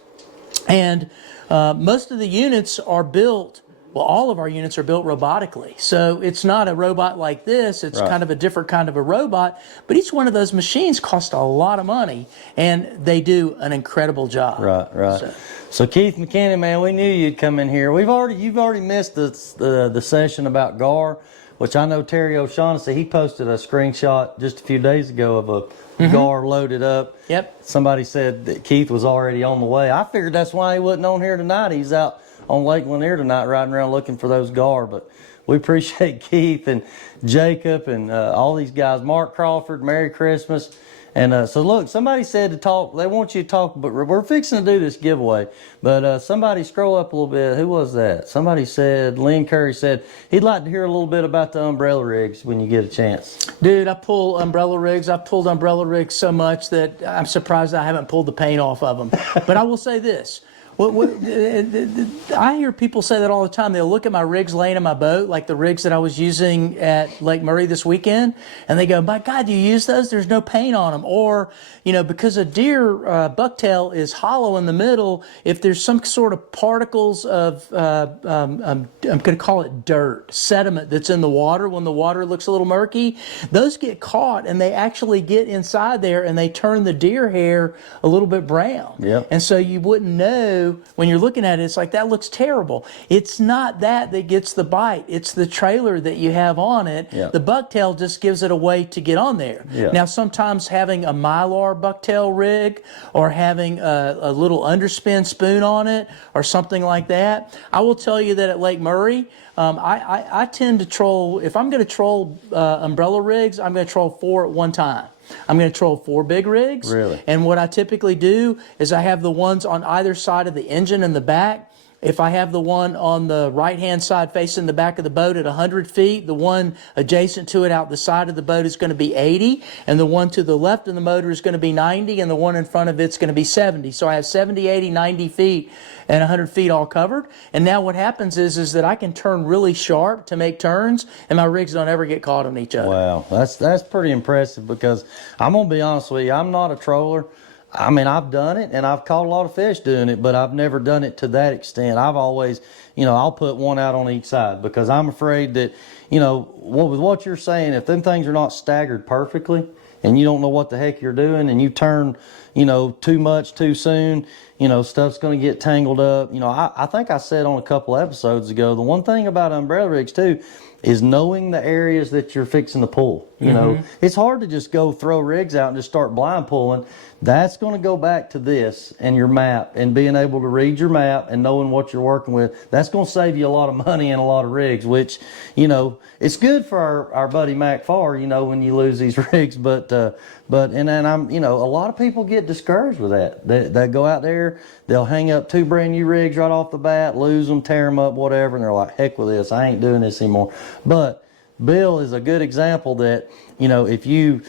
And most of the units are built, well, all of our units are built robotically. So it's not a robot like this. It's Right. kind of a different kind of a robot. But each one of those machines costs a lot of money, and they do an incredible job. Right. So Keith McKinney, man, we knew you'd come in here. You've already missed the session about GAR, which I know Terry O'Shaughnessy, he posted a screenshot just a few days ago of a GAR loaded up. Yep. Somebody said that Keith was already on the way. I figured that's why he wasn't on here tonight. He's out on Lake Lanier tonight riding around looking for those GAR. But we appreciate Keith and Jacob and all these guys. Mark Crawford, Merry Christmas. And so look, somebody said to talk, they want you to talk, but we're fixing to do this giveaway. But somebody scroll up a little bit. Who was that? Somebody said, Lynn Curry said, he'd like to hear a little bit about the umbrella rigs when you get a chance. Dude, I pull umbrella rigs. I've pulled umbrella rigs so much that I'm surprised I haven't pulled the paint off of them. But I will say this. I hear people say that all the time. They'll look at my rigs laying in my boat, like the rigs that I was using at Lake Murray this weekend, and they go, my God, do you use those? There's no paint on them. Or, you know, because a deer bucktail is hollow in the middle, if there's some sort of particles of, I'm going to call it dirt, sediment that's in the water when the water looks a little murky, those get caught and they actually get inside there and they turn the deer hair a little bit brown. Yep. And so you wouldn't know when you're looking at it, it's like, that looks terrible. It's not that gets the bite. It's the trailer that you have on it. Yeah. The bucktail just gives it a way to get on there. Yeah. Now, sometimes having a Mylar bucktail rig or having a little underspin spoon on it or something like that. I will tell you that at Lake Murray, I tend to troll, if I'm going to troll umbrella rigs, I'm going to troll 4 at one time. I'm going to troll 4 big rigs. Really? And what I typically do is I have the ones on either side of the engine in the back. If I have the one on the right-hand side facing the back of the boat at 100 feet, the one adjacent to it out the side of the boat is going to be 80, and the one to the left of the motor is going to be 90, and the one in front of it's going to be 70. So I have 70, 80, 90 feet, and 100 feet all covered. And now what happens is that I can turn really sharp to make turns, and my rigs don't ever get caught on each other. Wow, that's pretty impressive, because I'm going to be honest with you, I'm not a troller. I mean, I've done it, and I've caught a lot of fish doing it, but I've never done it to that extent. I've always, you know, I'll put one out on each side, because I'm afraid that, you know, with what you're saying, if them things are not staggered perfectly and you don't know what the heck you're doing and you turn, you know, too much too soon, you know, stuff's going to get tangled up. You know, I think I said on a couple episodes ago, the one thing about umbrella rigs too is knowing the areas that you're fixing to pull. You know, it's hard to just go throw rigs out and just start blind pulling. That's going to go back to this and your map and being able to read your map and knowing what you're working with. That's going to save you a lot of money and a lot of rigs, which, you know, it's good for our buddy Mac Farr, you know, when you lose these rigs. But I'm, you know, a lot of people get discouraged with that. They go out there, they'll hang up 2 brand new rigs right off the bat, lose them, tear them up, whatever, and they're like, heck with this, I ain't doing this anymore. But Bill is a good example that, you know, if you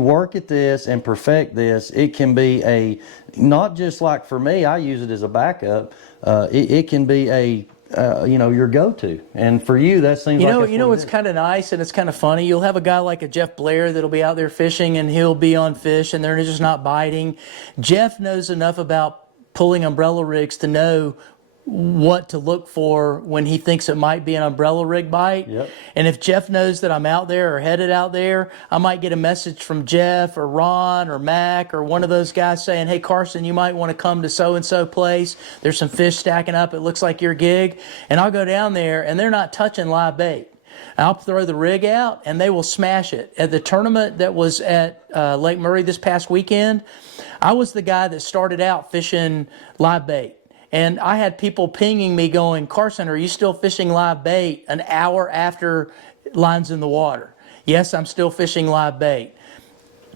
work at this and perfect this, it can be a, not just like for me, I use it as a backup. It can be a, you know, your go-to. And for you, that seems like You know what's kind of nice and it's kind of funny? You'll have a guy like a Jeff Blair that'll be out there fishing and he'll be on fish and they're just not biting. Jeff knows enough about pulling umbrella rigs to know what to look for when he thinks it might be an umbrella rig bite. Yep. And if Jeff knows that I'm out there or headed out there, I might get a message from Jeff or Ron or Mac or one of those guys saying, hey, Carson, you might want to come to so-and-so place. There's some fish stacking up. It looks like your gig. And I'll go down there and they're not touching live bait. I'll throw the rig out and they will smash it. At the tournament that was at Lake Murray this past weekend, I was the guy that started out fishing live bait. And I had people pinging me going, Carson, are you still fishing live bait an hour after line's in the water? Yes, I'm still fishing live bait.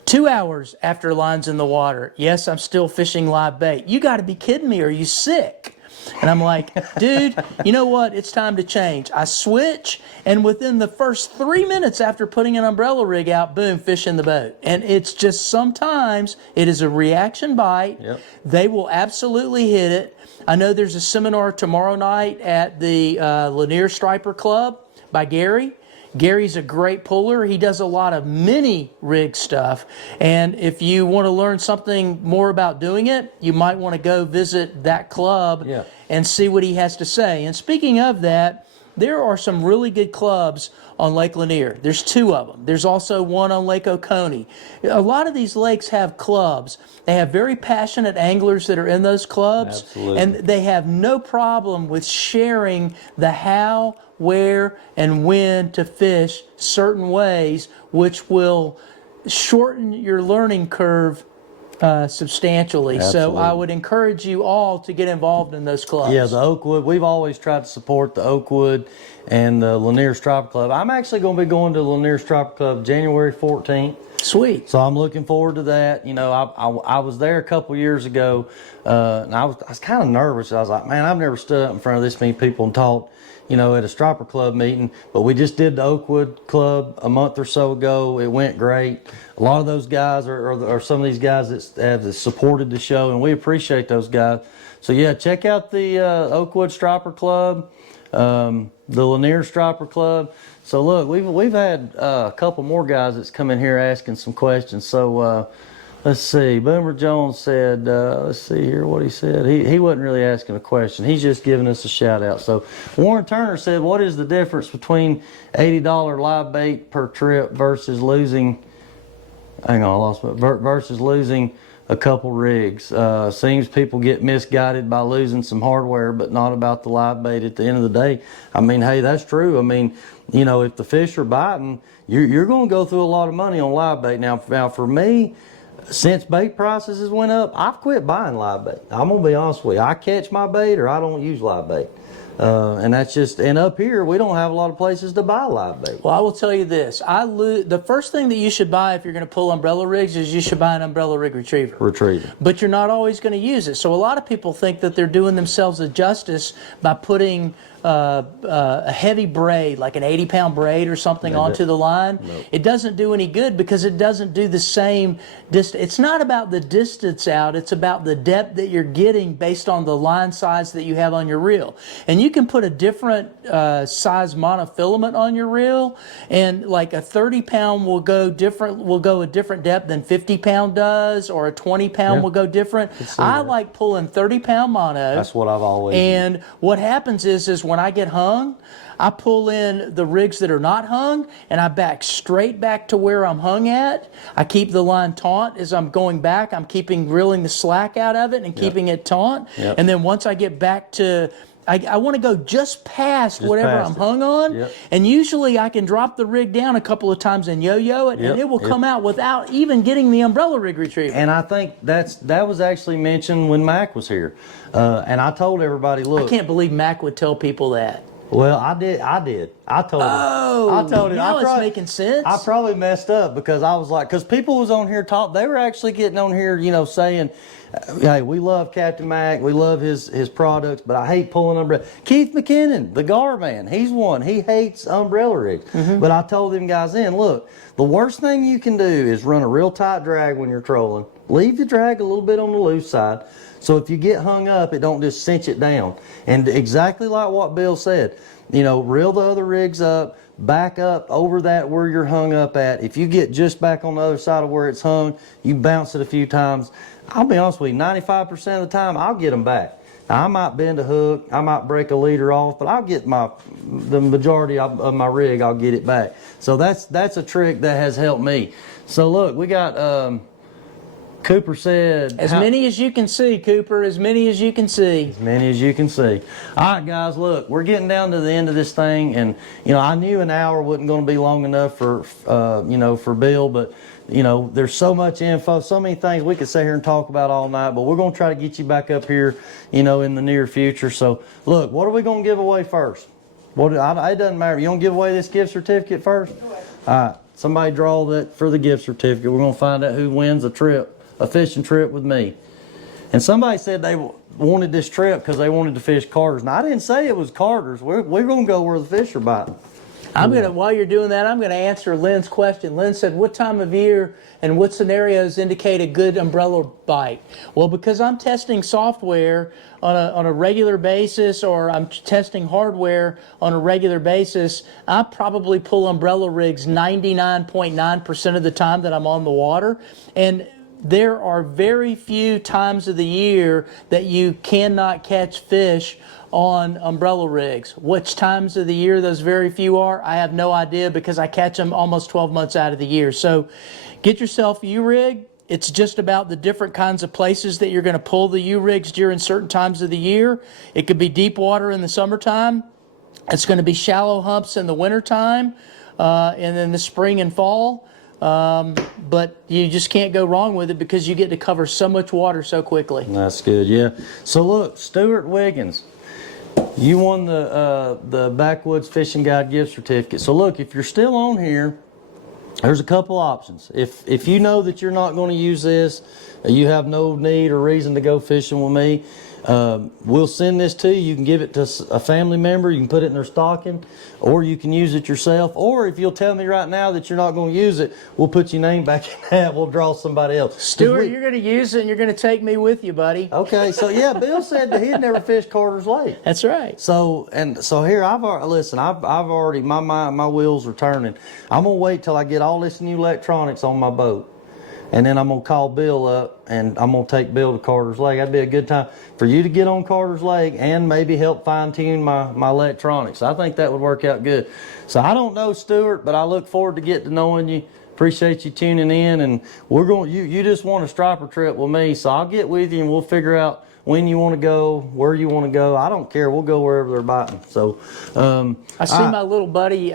2 hours after line's in the water. Yes, I'm still fishing live bait. You got to be kidding me. Are you sick? And I'm like, dude, you know what? It's time to change. I switch, and within the first 3 minutes after putting an umbrella rig out, boom, fish in the boat. And it's just sometimes it is a reaction bite. Yep. They will absolutely hit it. I know there's a seminar tomorrow night at the Lanier Striper Club by Gary. Gary's a great puller. He does a lot of mini rig stuff. And if you want to learn something more about doing it, you might want to go visit that club and see what he has to say. And speaking of that, there are some really good clubs on Lake Lanier. There's 2 of them. There's also one on Lake Oconee. A lot of these lakes have clubs. They have very passionate anglers that are in those clubs. Absolutely. And they have no problem with sharing the how, where, and when to fish certain ways, which will shorten your learning curve substantially. Absolutely. So I would encourage you all to get involved in those clubs. Yeah, the Oakwood. We've always tried to support the Oakwood and the Lanier Striper Club. I'm actually going to be going to the Lanier Striper Club January 14th. Sweet. So I'm looking forward to that. You know, I was there a couple years ago, and I was kind of nervous. I was like, man, I've never stood up in front of this many people and talked, you know, at a Striper Club meeting. But we just did the Oakwood Club a month or so ago. It went great. A lot of those guys are some of these guys that have supported the show, and we appreciate those guys. So yeah, check out the Oakwood Striper Club, the Lanier Striper Club. So look, we've had a couple more guys that's come in here asking some questions. So let's see. Boomer Jones said, let's see here what he said. He wasn't really asking a question. He's just giving us a shout out. So Warren Turner said, what is the difference between $80 live bait per trip versus losing? Hang on, I lost my versus losing a couple rigs. Seems people get misguided by losing some hardware, but not about the live bait at the end of the day. I mean, hey, that's true. I mean, you know, if the fish are biting, you're going to go through a lot of money on live bait. Now for me, since bait prices has went up, I've quit buying live bait. I'm going to be honest with you. I catch my bait or I don't use live bait. And that's just, and up here, we don't have a lot of places to buy live bait. Well, I will tell you this. The first thing that you should buy if you're going to pull umbrella rigs is you should buy an umbrella rig retriever. But you're not always going to use it. So a lot of people think that they're doing themselves a justice by putting a heavy braid, like an 80-pound braid or something, onto the line. Nope. It doesn't do any good because it doesn't do the same distance. It's not about the distance out. It's about the depth that you're getting based on the line size that you have on your reel. And you can put a different size monofilament on your reel, and like a 30-pound will go a different depth than 50-pound does, or a 20-pound will go different. I like pulling 30-pound mono. That's what I've always And what happens is when I get hung, I pull in the rigs that are not hung, and I back straight back to where I'm hung at. I keep the line taut as I'm going back. I'm reeling the slack out of it and keeping it taut. And then once I get back to, I want to go just past whatever I'm hung on. And usually I can drop the rig down a couple of times and yo-yo it, and it will come out without even getting the umbrella rig retriever. And I think that was actually mentioned when Mac was here. And I told everybody, look. I can't believe Mac would tell people that. Well, I did. I told him. Oh, I told him. now it's making sense. I probably messed up because I was like, because people was on here they were actually getting on here, saying, hey, we love Captain Mac, we love his products, but I hate pulling umbrella. Keith McKinnon, the Gar man, he's one. He hates umbrella rigs. But I told them guys look, the worst thing you can do is run a real tight drag when you're trolling. Leave the drag a little bit on the loose side. So if you get hung up, it don't just cinch it down. And exactly like what Bill said, reel the other rigs up, back up over that where you're hung up at. If you get just back on the other side of where it's hung, you bounce it a few times. I'll be honest with you, 95% of the time, I'll get them back. Now, I might bend a hook, I might break a leader off, but I'll get the majority of my rig, I'll get it back. So that's a trick that has helped me. So look, we got... Cooper said... As many as you can see, Cooper. As many as you can see. As many as you can see. All right, guys, look, we're getting down to the end of this thing, and, I knew an hour wasn't going to be long enough for, for Bill, but, there's so much info, so many things we could sit here and talk about all night, but we're going to try to get you back up here, in the near future. So, look, what are we going to give away first? It doesn't matter. You want to give away this gift certificate first? All right, somebody draw that for the gift certificate. We're going to find out who wins a fishing trip with me. And somebody said they wanted this trip because they wanted to fish Carter's. Now, I didn't say it was Carter's. We're going to go where the fish are biting. While you're doing that, I'm going to answer Lynn's question. Lynn said, what time of year and what scenarios indicate a good umbrella bite? Well, because I'm testing software on a regular basis, or I'm testing hardware on a regular basis, I probably pull umbrella rigs 99.9% of the time that I'm on the water. And there are very few times of the year that you cannot catch fish on umbrella rigs. Which times of the year those very few are, I have no idea, because I catch them almost 12 months out of the year. So get yourself a U-rig. It's just about the different kinds of places that you're going to pull the U-rigs during certain times of the year. It could be deep water in the summertime. It's going to be shallow humps in the wintertime, and then the spring and fall. But you just can't go wrong with it because you get to cover so much water so quickly. That's good, yeah. So look, Stuart Wiggins, you won the Backwoods Fishing Guide gift certificate. So look, if you're still on here, there's a couple options. If you know that you're not going to use this, you have no need or reason to go fishing with me, we'll send this to you. You can give it to a family member. You can put it in their stocking, or you can use it yourself. Or if you'll tell me right now that you're not going to use it, we'll put your name back in that. We'll draw somebody else. Stuart, you're going to use it, and you're going to take me with you, buddy. Okay, so yeah, Bill said that he'd never fished Carter's Lake. That's right. So here I've already my wheels are turning. I'm gonna wait till I get all this new electronics on my boat. And then I'm going to call Bill up, and I'm going to take Bill to Carter's Lake. That'd be a good time for you to get on Carter's Lake and maybe help fine-tune my electronics. I think that would work out good. So I don't know, Stuart, but I look forward to getting to knowing you. Appreciate you tuning in, and you just want a striper trip with me, so I'll get with you, and we'll figure out when you want to go, where you want to go. I don't care. We'll go wherever they're biting. So I see my little buddy.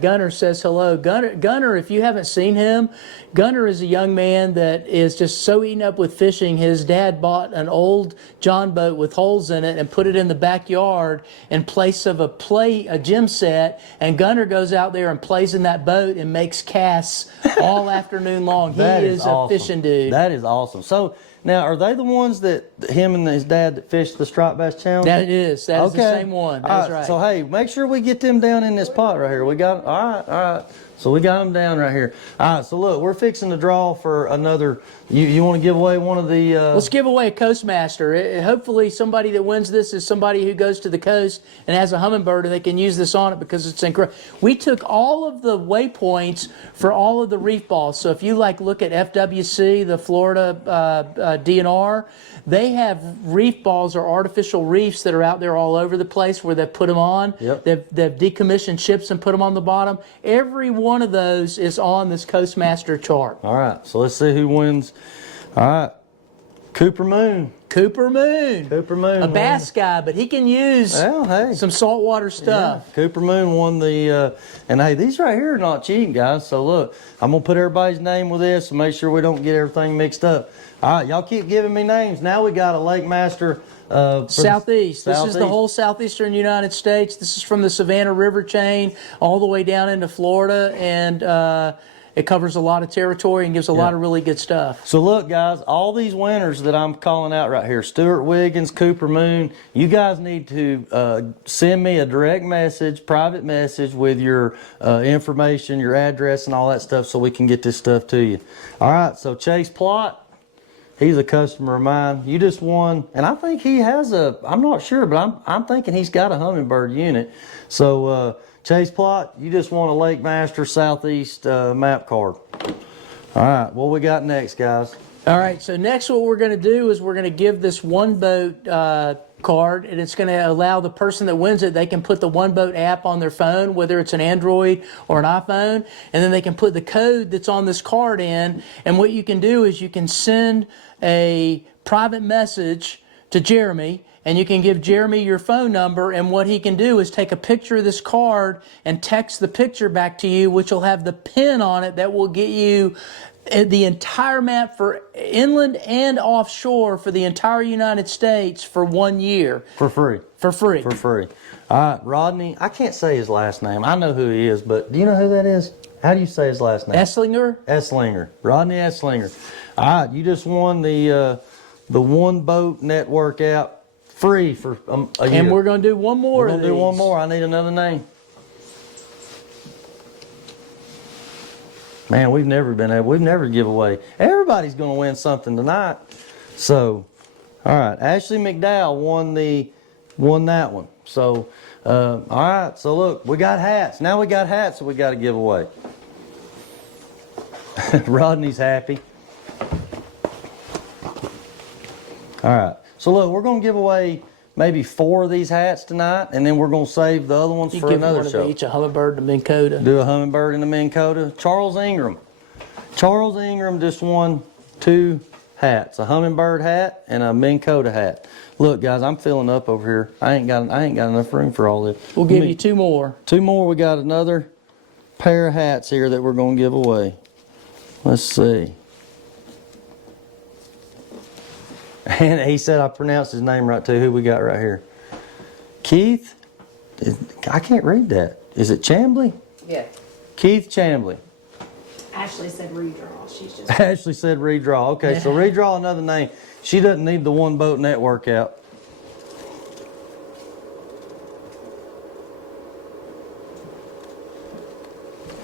Gunner says hello. Gunner, if you haven't seen him, Gunner is a young man that is just so eaten up with fishing. His dad bought an old John boat with holes in it and put it in the backyard in place of a gym set. And Gunner goes out there and plays in that boat and makes casts all afternoon long. He is awesome. A fishing dude. That is awesome. So now, are they the ones that him and his dad that fished the Striped Bass Challenge? That is the same one. That's right. So hey, make sure we get them down in this pot right here. We got all right. So we got them down right here. All right. So look, we're fixing to draw for another. You want to give away one of the? Let's give away a Coastmaster. Hopefully, somebody that wins this is somebody who goes to the coast and has a hummingbird, and they can use this on it because it's incredible. We took all of the waypoints for all of the reef balls. So if you look at FWC, the Florida DNR, they have reef balls or artificial reefs that are out there all over the place where they've put them on. Yep. They've decommissioned ships and put them on the bottom. Every one of those is on this Coastmaster chart. All right. So let's see who wins. All right. Cooper Moon. Cooper Moon. Cooper Moon. A bass guy, but he can use some saltwater stuff. Yeah. Cooper Moon won the, and hey, these right here are not cheap, guys. So look, I'm going to put everybody's name with this and make sure we don't get everything mixed up. All right, y'all keep giving me names. Now we got a Lake Master. Southeast. This is the whole southeastern United States. This is from the Savannah River chain all the way down into Florida, and it covers a lot of territory and gives a lot of really good stuff. So look, guys, all these winners that I'm calling out right here, Stuart Wiggins, Cooper Moon, you guys need to send me a direct message, private message with your information, your address and all that stuff so we can get this stuff to you. All right, so Chase Plott, he's a customer of mine. You just won, and I think he has I'm not sure, but I'm thinking he's got a Humminbird unit. So Chase Plott, you just won a Lake Master Southeast map card. All right, what we got next, guys? All right, so next what we're going to do is we're going to give this One Boat card, and it's going to allow the person that wins it, they can put the One Boat app on their phone, whether it's an Android or an iPhone, and then they can put the code that's on this card in, and what you can do is you can send a private message to Jeremy, and you can give Jeremy your phone number, and what he can do is take a picture of this card and text the picture back to you, which will have the pin on it that will get you the entire map for inland and offshore for the entire United States for 1 year. For free. For free. For free. All right, Rodney, I can't say his last name. I know who he is, but do you know who that is? How do you say his last name? Esslinger? Esslinger. Rodney Esslinger. All right, you just won the One Boat Network app free for a year. And we're going to do one more We're going to do one more. I need another name. Man, we've never give away. Everybody's going to win something tonight. So, all right, Ashley McDowell won that one. So, all right, so look, we got hats. Now we got hats that we got to give away. Rodney's happy. All right, so look, we're going to give away maybe 4 of these hats tonight, and then we're going to save the other ones for another show. You give one of each, a Humminbird and a Minn Kota. Do a Humminbird and a Minn Kota. Charles Ingram. Charles Ingram just won 2 hats, a Humminbird hat and a Minn Kota hat. Look, guys, I'm filling up over here. I ain't got enough room for all this. We'll give you 2 more. 2 more. We got another pair of hats here that we're going to give away. Let's see. And he said I pronounced his name right too. Who we got right here? Keith? I can't read that. Is it Chambly? Yeah. Keith Chambly. Ashley said redraw. She's just. Ashley said redraw. Okay, so redraw another name. She doesn't need the One Boat Network out.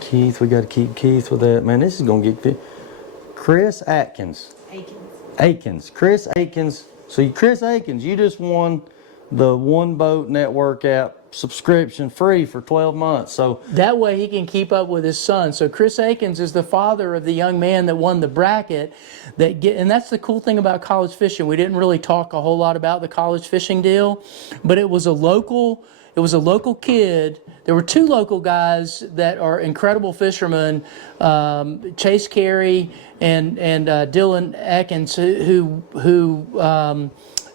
Keith, we got to keep Keith with that. Man, this is going to get fit. Chris Atkins. Akins. Chris Akins. So Chris Akins, you just won the One Boat Network app subscription free for 12 months. So that way he can keep up with his son. So Chris Akins is the father of the young man that won the bracket. And that's the cool thing about college fishing. We didn't really talk a whole lot about the college fishing deal, but it was a local kid. There were 2 local guys that are incredible fishermen, Chase Carey and Dylan Atkins, who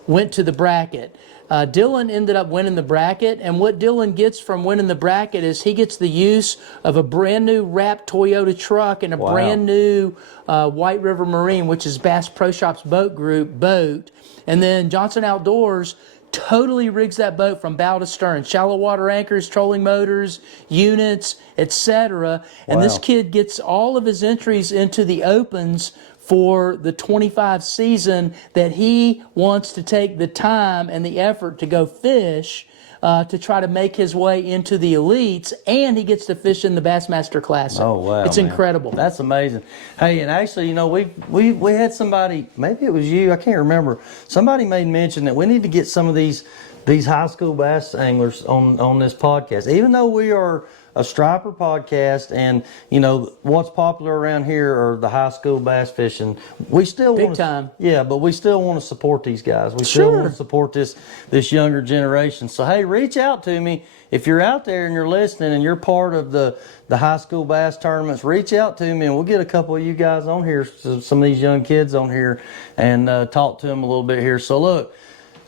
went to the bracket. Dylan ended up winning the bracket, and what Dylan gets from winning the bracket is he gets the use of a brand new wrapped Toyota truck and a brand new White River Marine, which is Bass Pro Shops boat group boat, and then Johnson Outdoors totally rigs that boat from bow to stern, shallow water anchors, trolling motors, units, etc. And this kid gets all of his entries into the opens for the 25 season that he wants to take the time and the effort to go fish to try to make his way into the elites, and he gets to fish in the Bassmaster Classic. Oh wow, it's incredible. That's amazing. Hey, and actually, you know, we had somebody, maybe it was you, I can't remember. Somebody made mention that we need to get some of these high school bass anglers on this podcast. Even though we are a striper podcast, and you know what's popular around here are the high school bass fishing. We still Big want time. yeah, but we still want to support these guys. We still want Sure. to support this younger generation. So hey, reach out to me if you're out there and you're listening and you're part of the high school bass tournaments. Reach out to me and we'll get a couple of you guys on here, some of these young kids on here, and talk to them a little bit here. So look,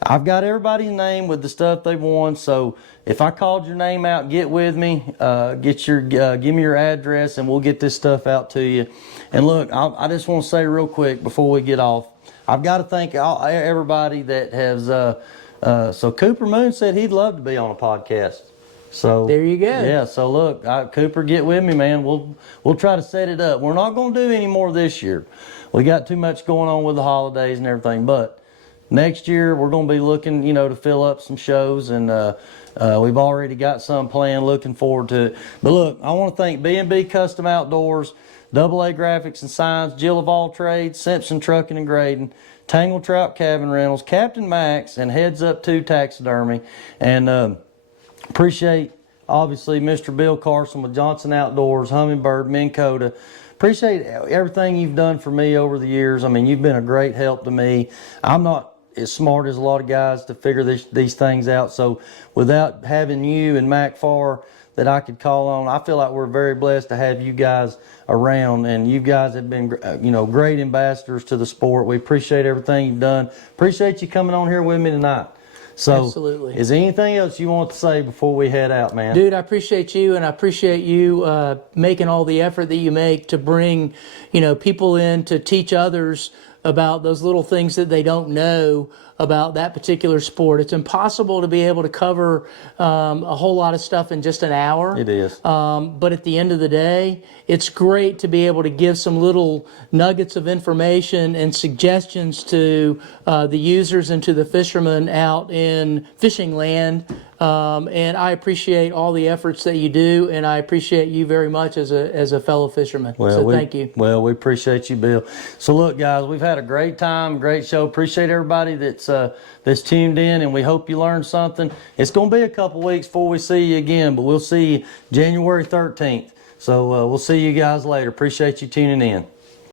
I've got everybody's name with the stuff they've won. So if I called your name out, get with me, give me your address, and we'll get this stuff out to you. And look, I just want to say real quick before we get off, I've got to thank everybody that has. So Cooper Moon said he'd love to be on a podcast. So There you go. Yeah. So look, Cooper, get with me, man. We'll try to set it up. We're not going to do any more this year. We got too much going on with the holidays and everything. But next year we're going to be looking, to fill up some shows, and we've already got some planned. Looking forward to it. But look, I want to thank B&B Custom Outdoors, AA Graphics and Signs, Jill of All Trades, Simpson Trucking and Grading, Tangle Trout Cabin Rentals, Captain Max, and Heads Up 2 Taxidermy. And appreciate, obviously, Mr. Bill Carson with Johnson Outdoors, Hummingbird, Minn Kota. Appreciate everything you've done for me over the years. I mean, you've been a great help to me. I'm not as smart as a lot of guys to figure these things out. So without having you and Mac Farr that I could call on, I feel like we're very blessed to have you guys around, and you guys have been, great ambassadors to the sport. We appreciate everything you've done. Appreciate you coming on here with me tonight. So, Absolutely. Is there anything else you want to say before we head out, man? Dude, I appreciate you, and I appreciate you making all the effort that you make to bring, people in to teach others about those little things that they don't know about that particular sport. It's impossible to be able to cover a whole lot of stuff in just an hour. It is. But at the end of the day, it's great to be able to give some little nuggets of information and suggestions to the users and to the fishermen out in fishing land. And I appreciate all the efforts that you do, and I appreciate you very much as a fellow fisherman. Thank you. Well, we appreciate you, Bill. So look, guys, we've had a great time, great show. Appreciate everybody that's tuned in, and we hope you learned something. It's going to be a couple weeks before we see you again, but we'll see you January 13th. So we'll see you guys later. Appreciate you tuning in.